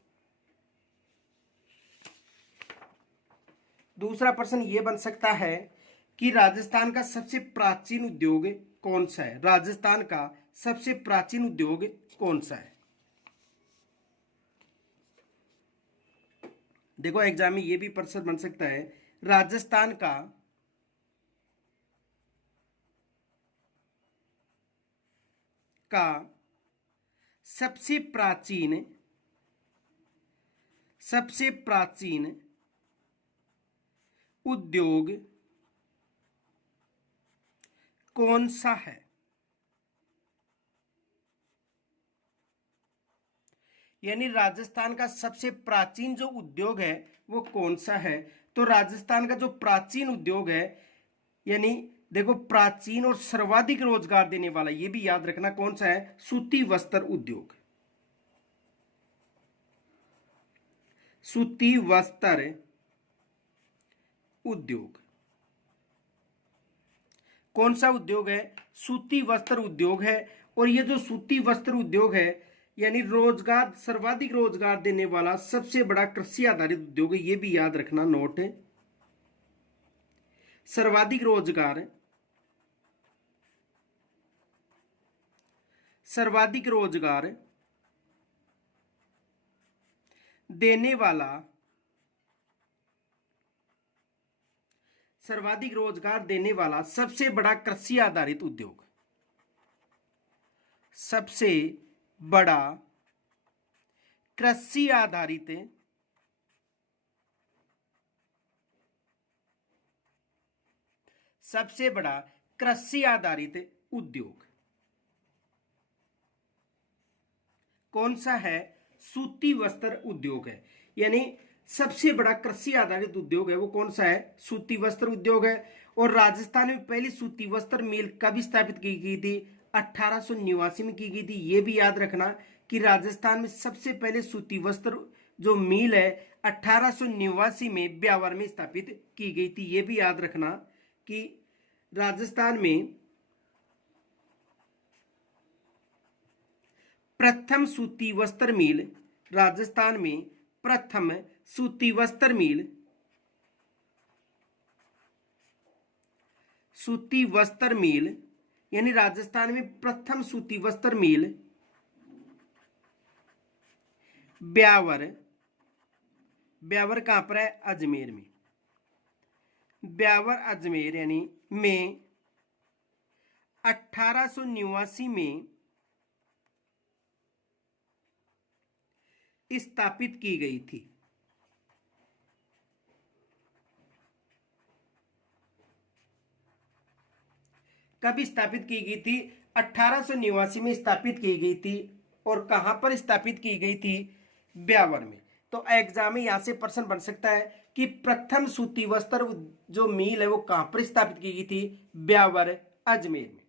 दूसरा प्रश्न ये बन सकता है कि राजस्थान का सबसे प्राचीन उद्योग कौन सा है? राजस्थान का सबसे प्राचीन उद्योग कौन सा है? देखो, एग्जाम में ये भी प्रश्न बन सकता है, राजस्थान का सबसे प्राचीन उद्योग कौन सा है? यानी राजस्थान का सबसे प्राचीन जो उद्योग है वो कौन सा है? तो राजस्थान का जो प्राचीन उद्योग है, यानी देखो, प्राचीन और सर्वाधिक रोजगार देने वाला, ये भी याद रखना, कौन सा है? सूती वस्त्र उद्योग। सूती वस्त्र उद्योग कौन सा उद्योग है? सूती वस्त्र उद्योग है। और ये जो सूती वस्त्र उद्योग है, यानी रोजगार, सर्वाधिक रोजगार देने वाला सबसे बड़ा कृषि आधारित उद्योग है। ये भी याद रखना, नोट है। सर्वाधिक रोजगार देने वाला सबसे बड़ा कृषि आधारित उद्योग। सबसे बड़ा कृषि आधारित उद्योग कौन सा है? सूती वस्त्र उद्योग है। यानी सबसे बड़ा कृषि आधारित उद्योग है वो कौन सा है? सूती वस्त्र उद्योग है। और राजस्थान में पहली सूती वस्त्र मिल कब स्थापित की गई थी? 1889 में की गई थी। ये भी याद रखना कि राजस्थान में सबसे पहले सूती वस्त्र जो मिल है 1889 में ब्यावर में स्थापित की गई थी। ये भी याद रखना कि राजस्थान में प्रथम सूती वस्त्र मिल, राजस्थान में प्रथम सूती वस्त्र मिल, यानी राजस्थान में प्रथम सूती वस्त्र मिल ब्यावर कहां पर है? अजमेर में। ब्यावर अजमेर, यानी में 1889 में स्थापित की गई थी। कब स्थापित की गई थी? 1889 में स्थापित की गई थी। और कहां पर स्थापित की गई थी? ब्यावर में। तो एग्जाम में यहां से प्रश्न बन सकता है कि प्रथम सूती वस्त्र जो मिल है वो कहां पर स्थापित की गई थी? ब्यावर अजमेर में।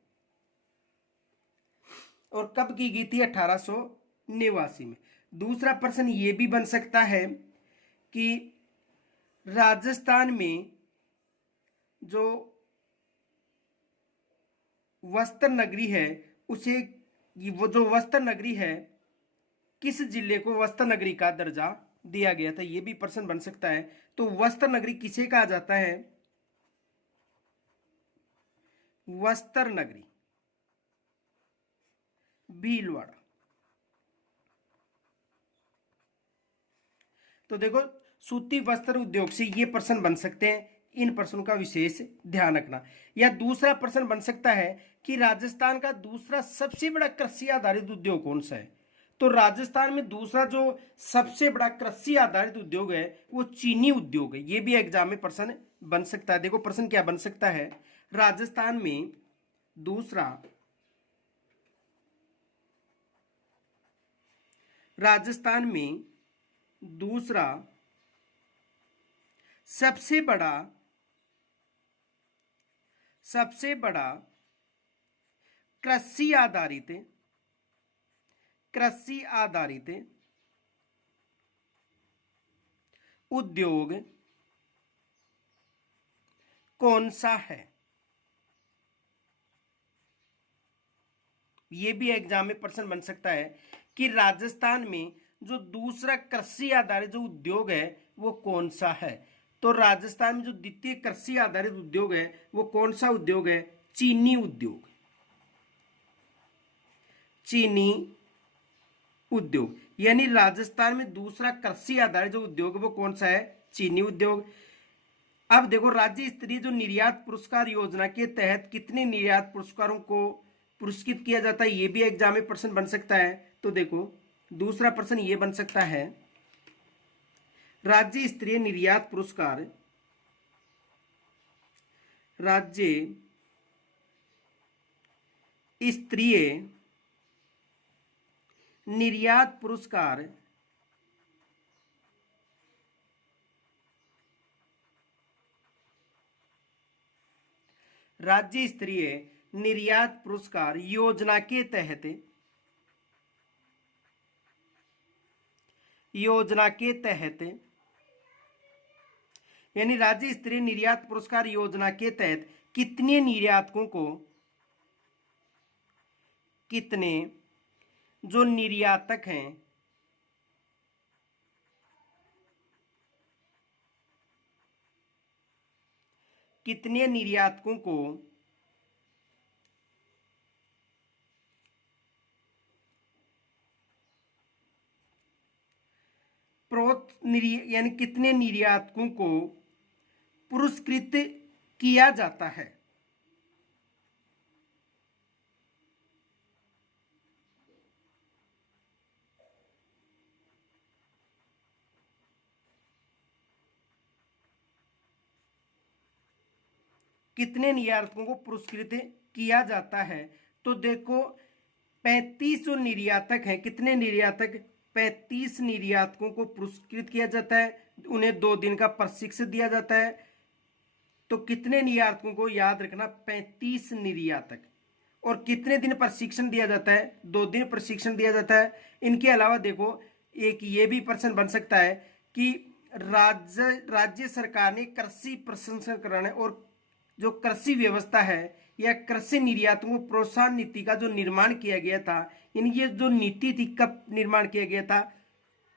और कब की गई थी? 1889 में। दूसरा प्रश्न ये भी बन सकता है कि राजस्थान में जो वस्त्र नगरी है उसे, वो जो वस्त्र नगरी है किस जिले को वस्त्र नगरी का दर्जा दिया गया था, ये भी प्रश्न बन सकता है। तो वस्त्र नगरी किसे कहा जाता है? वस्त्र नगरी भीलवाड़ा। तो देखो, सूती वस्त्र उद्योग से ये प्रश्न बन सकते हैं, इन प्रश्नों का विशेष ध्यान रखना। या दूसरा प्रश्न बन सकता है कि राजस्थान का दूसरा सबसे बड़ा कृषि आधारित उद्योग कौन सा है? तो राजस्थान में दूसरा जो सबसे बड़ा कृषि आधारित उद्योग है वो चीनी उद्योग है। ये भी एग्जाम में प्रश्न बन सकता है। देखो प्रश्न क्या बन सकता है, राजस्थान में दूसरा सबसे बड़ा कृषि आधारित उद्योग कौन सा है? यह भी एग्जाम में प्रश्न बन सकता है कि राजस्थान में जो दूसरा कृषि आधारित जो उद्योग है वो कौन सा है। तो राजस्थान में जो द्वितीय कृषि आधारित उद्योग है वो कौन सा उद्योग है? चीनी उद्योग। चीनी उद्योग यानी राजस्थान में दूसरा कृषि आधारित जो उद्योग है वो कौन सा है? चीनी उद्योग। अब देखो, राज्य स्तरीय जो निर्यात पुरस्कार योजना के तहत कितने निर्यात पुरस्कारों को पुरस्कृत किया जाता है, ये भी एग्जाम में प्रश्न बन सकता है। तो देखो, दूसरा प्रश्न ये बन सकता है, राज्य स्तरीय निर्यात पुरस्कार, राज्य स्तरीय निर्यात पुरस्कार राज्य स्तरीय निर्यात पुरस्कार योजना के तहत यानी राज्य स्तरीय निर्यात पुरस्कार योजना के तहत कितने जो निर्यातक हैं कितने निर्यातकों को यानी कितने निर्यातकों को पुरस्कृत किया जाता है? कितने निर्यातकों को पुरस्कृत किया जाता है? तो देखो, 35 जो निर्यातक हैं, कितने निर्यातक? 35 निर्यातकों को पुरस्कृत किया जाता है, उन्हें 2 दिन का प्रशिक्षण दिया जाता है। तो कितने निर्यातकों को याद रखना? 35 निर्यातक। और कितने दिन प्रशिक्षण दिया जाता है? 2 दिन प्रशिक्षण दिया जाता है। इनके अलावा देखो, एक ये भी प्रश्न बन सकता है कि राज्य सरकार ने कृषि प्रसंस्करण और जो कृषि व्यवस्था है या कृषि निर्यातों को प्रोत्साहन नीति का जो निर्माण किया गया था, यानी ये जो नीति थी कब निर्माण किया गया था?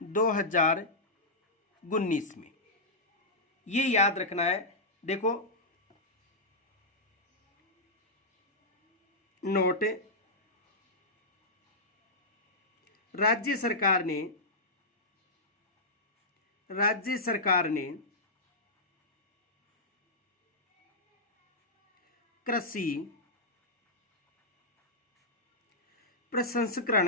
2019 में। ये याद रखना है। देखो नोट, राज्य सरकार ने कृषि प्रसंस्करण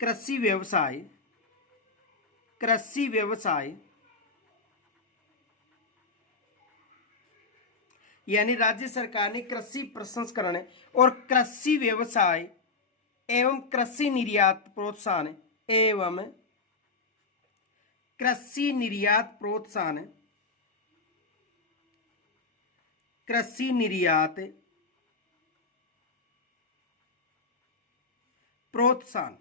कृषि व्यवसाय यानी राज्य सरकार ने कृषि प्रसंस्करण और कृषि व्यवसाय एवं कृषि निर्यात प्रोत्साहन एवं कृषि निर्यात प्रोत्साहन,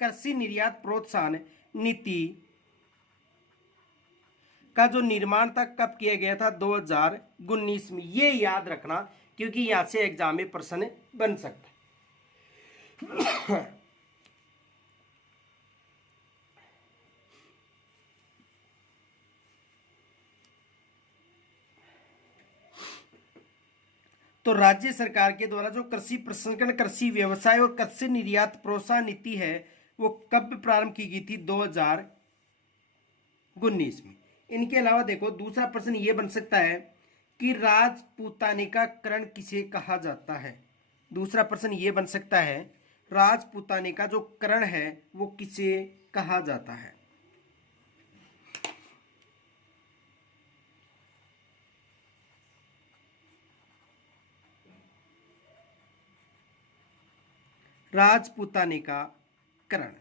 कृषि निर्यात प्रोत्साहन नीति का जो निर्माण था कब किया गया था? 2019 में। ये याद रखना क्योंकि यहां से एग्जाम में प्रश्न बन सकता है। तो राज्य सरकार के द्वारा जो कृषि प्रसंस्करण, कृषि व्यवसाय और कृषि निर्यात प्रोत्साहन नीति है वो कब प्रारंभ की गई थी? 2019 में। इनके अलावा देखो दूसरा प्रश्न ये बन सकता है कि राजपूतानिकाकरण किसे कहा जाता है? दूसरा प्रश्न ये बन सकता है राजपूतानी का जो करण है वो किसे कहा जाता है? राजपूतानिका करण।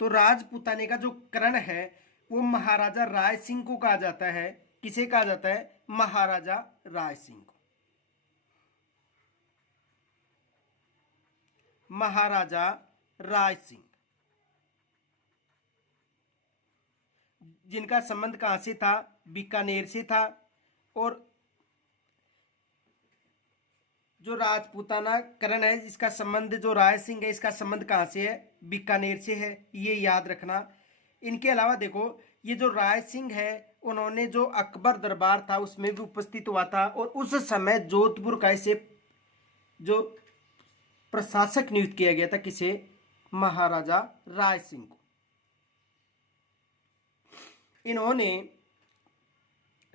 तो राजपूताने का जो करण है वो महाराजा राय सिंह को कहा जाता है। किसे कहा जाता है? महाराजा राय सिंह को। महाराजा राय सिंह, जिनका संबंध कहां से था? बीकानेर से था। और जो राजपूताना करण है इसका संबंध, जो राय सिंह है इसका संबंध कहां से है? बीकानेर से है। ये याद रखना। इनके अलावा देखो ये जो राय सिंह है उन्होंने जो अकबर दरबार था उसमें भी उपस्थित हुआ था और उस समय जोधपुर का इसे जो प्रशासक नियुक्त किया गया था। किसे? महाराजा राय सिंह को। इन्होंने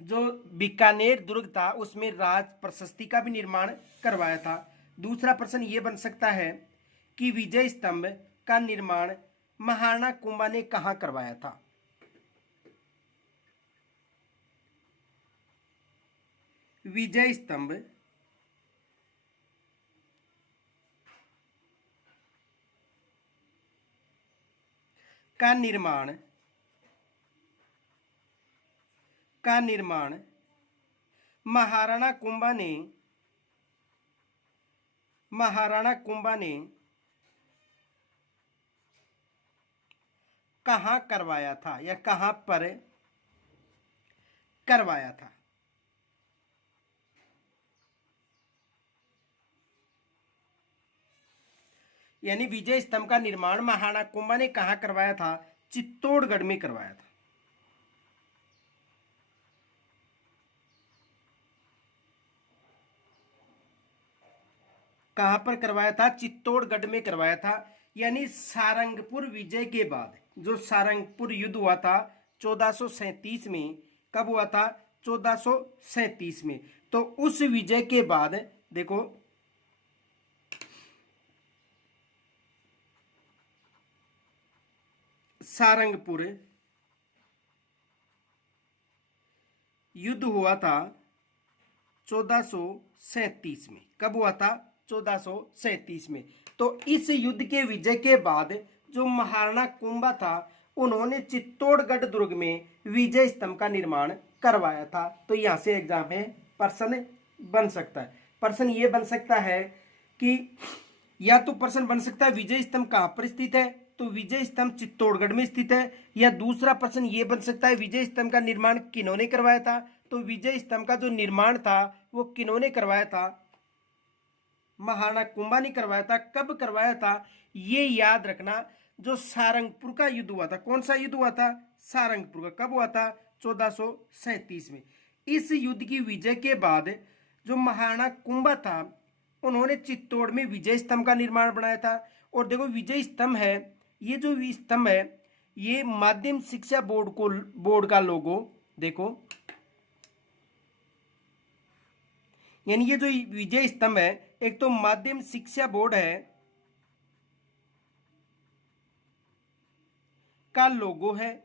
जो बीकानेर दुर्ग था उसमें राज प्रशस्ति का भी निर्माण करवाया था। दूसरा प्रश्न ये बन सकता है कि विजय स्तंभ का निर्माण महाराणा कुंभा ने कहां करवाया था? विजय स्तंभ का निर्माण महाराणा कुंभा ने कहां करवाया था या कहां पर करवाया था? यानी विजय स्तंभ का निर्माण महाराणा कुंभा ने कहां करवाया था? चित्तौड़गढ़ में करवाया था। कहां पर करवाया था? चित्तौड़गढ़ में करवाया था। यानी सारंगपुर विजय के बाद जो सारंगपुर युद्ध हुआ था 1437 में। कब हुआ था? 1437 में। तो उस विजय के बाद देखो सारंगपुर युद्ध हुआ था 1437 में। कब हुआ था? 1437 में। तो इस युद्ध के विजय के बाद जो महाराणा कुंभा था उन्होंने चित्तौड़गढ़ दुर्ग में विजय स्तंभ का निर्माण करवाया था। तो यहां से एग्जाम में प्रश्न बन सकता है। प्रश्न ये बन सकता है कि या तो प्रश्न बन सकता है विजय स्तंभ कहां पर स्थित है? तो विजय स्तंभ चित्तौड़गढ़ में स्थित है। या दूसरा प्रश्न ये बन सकता है विजय स्तंभ का निर्माण किन्होंने करवाया था? तो विजय स्तंभ का जो निर्माण था वो किन्होंने करवाया था? महाराणा कुंभा ने करवाया था। कब करवाया था? ये याद रखना। जो सारंगपुर का युद्ध हुआ था, कौन सा युद्ध हुआ था? सारंगपुर का। कब हुआ था? 1437 में। इस युद्ध की विजय के बाद जो महाराणा कुंभा था उन्होंने चित्तौड़ में विजय स्तंभ का निर्माण बनाया था। और देखो विजय स्तंभ है, ये जो स्तंभ है ये माध्यम शिक्षा बोर्ड का लोगो देखो, यानी ये जो विजय स्तंभ है एक तो माध्यम शिक्षा बोर्ड है का लोगो है।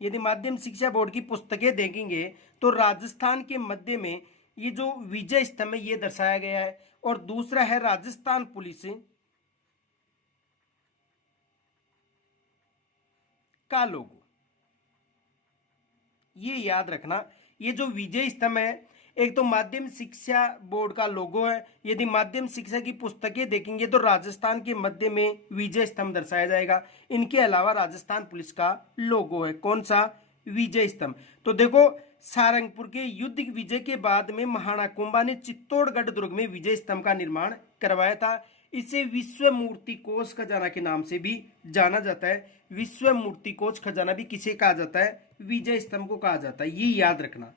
यदि माध्यम शिक्षा बोर्ड की पुस्तकें देखेंगे तो राजस्थान के मध्य में ये जो विजय स्तंभ है ये दर्शाया गया है। और दूसरा है राजस्थान पुलिस का लोगो। ये याद रखना। ये जो विजय स्तंभ है, एक तो माध्यम शिक्षा बोर्ड का लोगो है। यदि माध्यम शिक्षा की पुस्तकें देखेंगे तो राजस्थान के मध्य में विजय स्तंभ दर्शाया जाएगा। इनके अलावा राजस्थान पुलिस का लोगो है, कौन सा? विजय स्तंभ। तो देखो, सारंगपुर के युद्ध विजय के बाद में महाराणा कुंभा ने चित्तौड़गढ़ दुर्ग में विजय स्तंभ का निर्माण करवाया था। इसे विश्व मूर्ति कोष खजाना के नाम से भी जाना जाता है। विश्व मूर्ति कोष खजाना भी किसे कहा जाता है? विजय स्तंभ को कहा जाता है, ये याद रखना।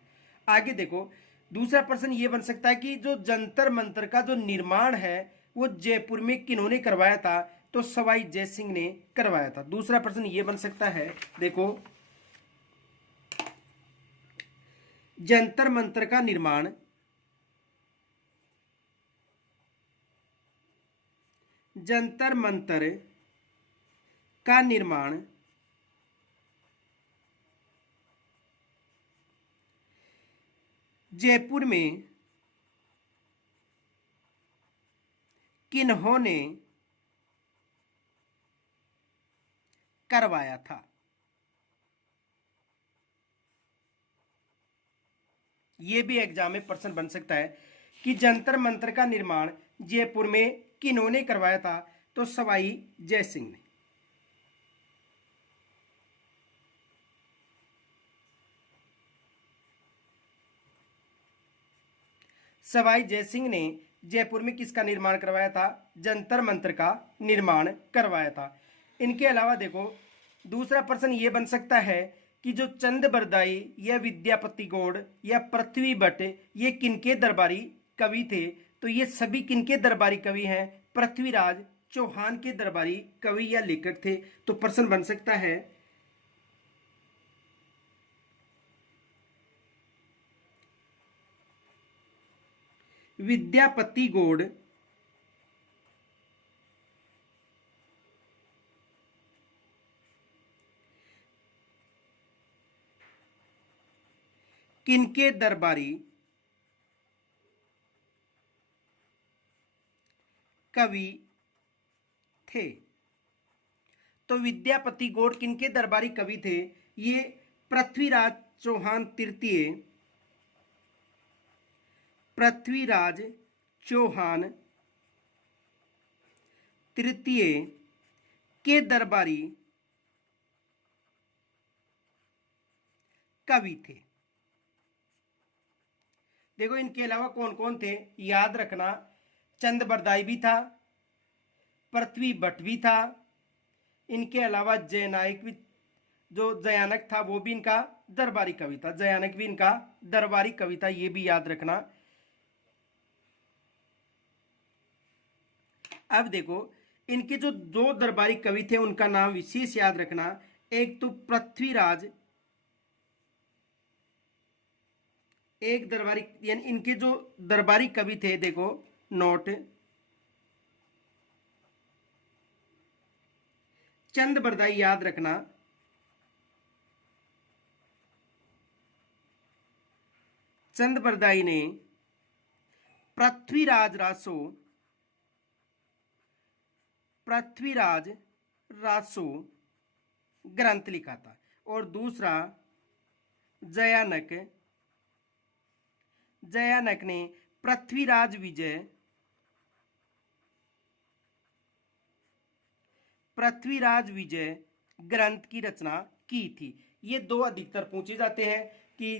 आगे देखो, दूसरा प्रश्न ये बन सकता है कि जो जंतर मंतर का जो निर्माण है वो जयपुर में किन्होंने करवाया था? तो सवाई जय सिंह ने करवाया था। दूसरा प्रश्न ये बन सकता है, देखो, जंतर मंतर का निर्माण जंतर मंतर का निर्माण जयपुर में किन्होंने करवाया था? यह भी एग्जाम में प्रश्न बन सकता है कि जंतर मंतर का निर्माण जयपुर में किन्होंने करवाया था? तो सवाई जय सिंह ने। सवाई जय सिंह ने जयपुर में किसका निर्माण करवाया था? जंतर मंतर का निर्माण करवाया था। इनके अलावा देखो, दूसरा प्रश्न ये बन सकता है कि जो चंद बरदाई या विद्यापति गौड़ या पृथ्वी भट्ट ये किनके दरबारी कवि थे? तो ये सभी किनके दरबारी कवि हैं? पृथ्वीराज चौहान के दरबारी कवि या लेखक थे। तो प्रश्न बन सकता है, विद्यापति गौड़ किनके दरबारी कवि थे? तो विद्यापति गौड़ किनके दरबारी कवि थे? ये पृथ्वीराज चौहान तृतीय, पृथ्वीराज चौहान तृतीय के दरबारी कवि थे। देखो, इनके अलावा कौन कौन थे याद रखना। चंद बरदाई भी था, पृथ्वी भट्ट भी था, इनके अलावा जयनायक भी, जो जयानक था वो भी इनका दरबारी कवि था। जयानक भी इनका दरबारी कवि था, ये भी याद रखना। अब देखो, इनके जो दो दरबारी कवि थे उनका नाम विशेष याद रखना। एक तो पृथ्वीराज, एक दरबारी, यानी इनके जो दरबारी कवि थे, देखो नोट, चंद बरदाई याद रखना। चंद बरदाई ने पृथ्वीराज रासो ग्रंथ लिखा था। और दूसरा जयानक ने पृथ्वीराज विजय ग्रंथ की रचना की थी। ये दो अधिकतर पूछे जाते हैं कि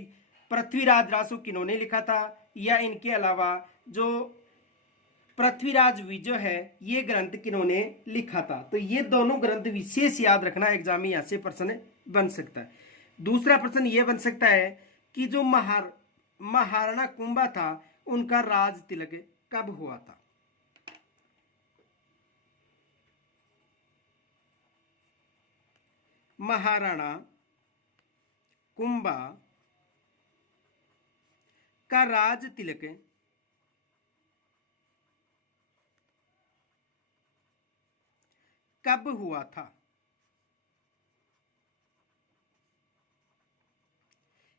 पृथ्वीराज रासो किन्होंने लिखा था, या इनके अलावा जो पृथ्वीराज विजय है ये ग्रंथ किन्होंने लिखा था। तो ये दोनों ग्रंथ विशेष याद रखना, एग्जाम में यहां से प्रश्न बन सकता है। दूसरा प्रश्न ये बन सकता है कि जो महाराणा कुंभा था उनका राज तिलक कब हुआ था? महाराणा कुंभा का राज तिलक कब हुआ था?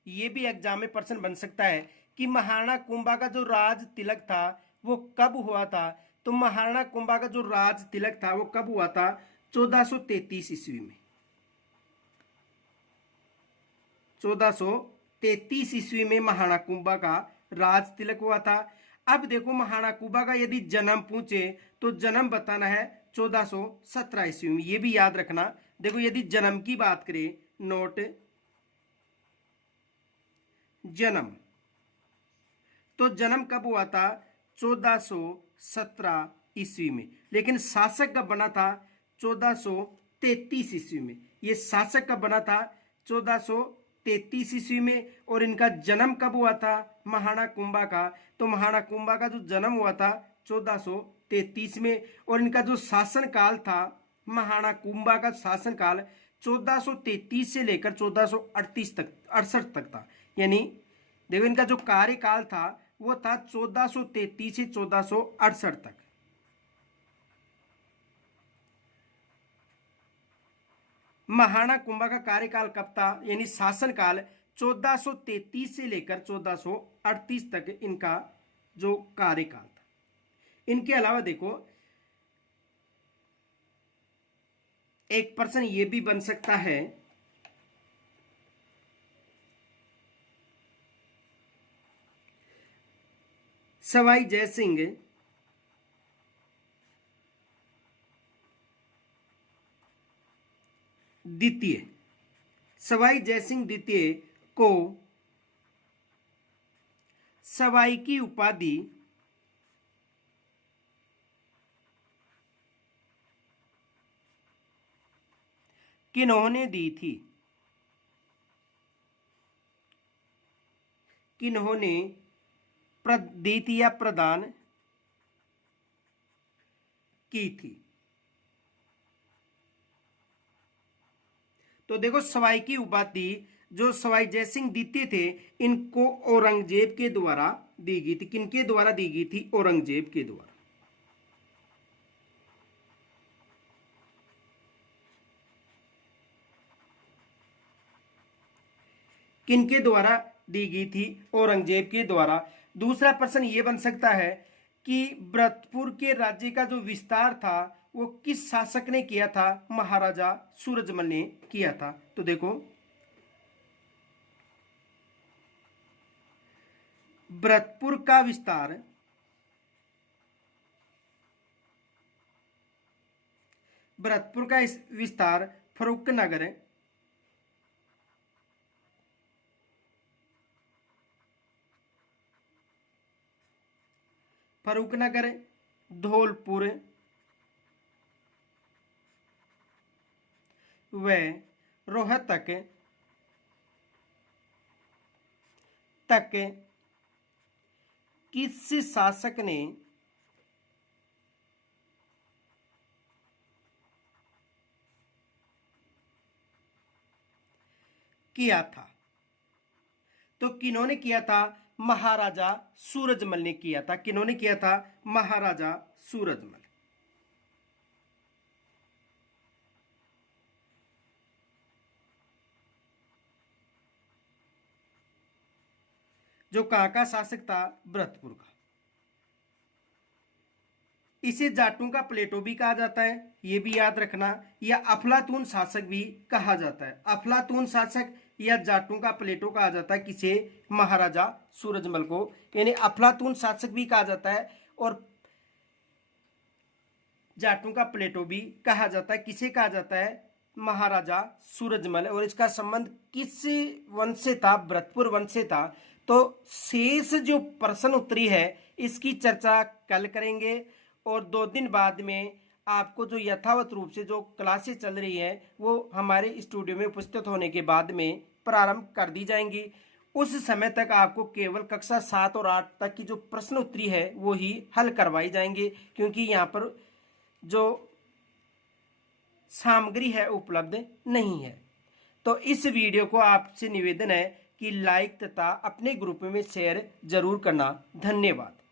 यह भी एग्जाम में प्रश्न बन सकता है कि महाराणा कुंभा का जो राज तिलक था वो कब हुआ था? तो महाराणा कुंभा का जो राज तिलक था वो कब हुआ था? 1433 ईस्वी में। 1433 1333 ईस्वी में महाराणा कुंभा का राज तिलक हुआ था। अब देखो महाराणा कुंभा का यदि जन्म पूछे तो जन्म बताना है 1417 ईस्वी में, ये भी याद रखना। देखो यदि जन्म की बात करें, नोट जन्म, तो जन्म कब हुआ था? 1417 ईस्वी में। लेकिन शासक कब बना था? 1433 ईस्वी में। ये शासक कब बना था? 1433 ईस्वी में। और इनका जन्म कब हुआ था महाराणा कुंभा का? तो महाराणा कुंभा का जो जन्म हुआ था 1433 में। और इनका जो शासन काल था, महाराणा कुंभा का शासन काल 1433 से लेकर 1438 तक 68 तक था। यानी देखो इनका जो कार्यकाल था वो था 1433 से 1468 तक। महाराणा कुंभा का कार्यकाल कब था? यानी शासन काल 1433 से लेकर 1438 तक इनका जो कार्यकाल था। इनके अलावा देखो एक प्रश्न ये भी बन सकता है, सवाई जयसिंह द्वितीय, सवाई जयसिंह द्वितीय को सवाई की उपाधि किन्होंने दी थी? किन्होंने दी थी या प्रदान की थी? तो देखो सवाई की उपाधि जो सवाई जयसिंह द्वितीय थे, इनको औरंगजेब के द्वारा दी गई थी। किनके द्वारा दी गई थी? औरंगजेब के द्वारा। किनके द्वारा दी गई थी? औरंगजेब के द्वारा। दूसरा प्रश्न ये बन सकता है कि भरतपुर के राज्य का जो विस्तार था वो किस शासक ने किया था? महाराजा सूरजमल ने किया था। तो देखो भरतपुर का विस्तार फर्रुखनगर धौलपुर व रोहतक तक किस शासक ने किया था? तो किन्होंने किया था? महाराजा सूरजमल ने किया था। किन्होंने किया था? महाराजा सूरजमल। जो कहां का शासक था? भरतपुर का। इसे जाटों का प्लेटो भी कहा जाता है, यह भी याद रखना, या अफलातून शासक भी कहा जाता है। अफलातून शासक या जाटों का प्लेटो कहा जाता है किसे? महाराजा सूरजमल को। यानी अफलातून शासक भी कहा जाता है और जाटों का प्लेटो भी कहा जाता है। किसे कहा जाता है? महाराजा सूरजमल। और इसका संबंध किस वंश से था? भरतपुर वंश से था। तो शेष जो प्रश्न उत्तरी है इसकी चर्चा कल करेंगे और 2 दिन बाद में आपको जो यथावत रूप से जो क्लासेस चल रही है वो हमारे स्टूडियो में उपस्थित होने के बाद में प्रारंभ कर दी जाएंगी। उस समय तक आपको केवल कक्षा 7 और 8 तक की जो प्रश्न उत्तरी है वो ही हल करवाई जाएंगे, क्योंकि यहाँ पर जो सामग्री है उपलब्ध नहीं है। तो इस वीडियो को आपसे निवेदन है कि लाइक तथा अपने ग्रुप में शेयर जरूर करना। धन्यवाद।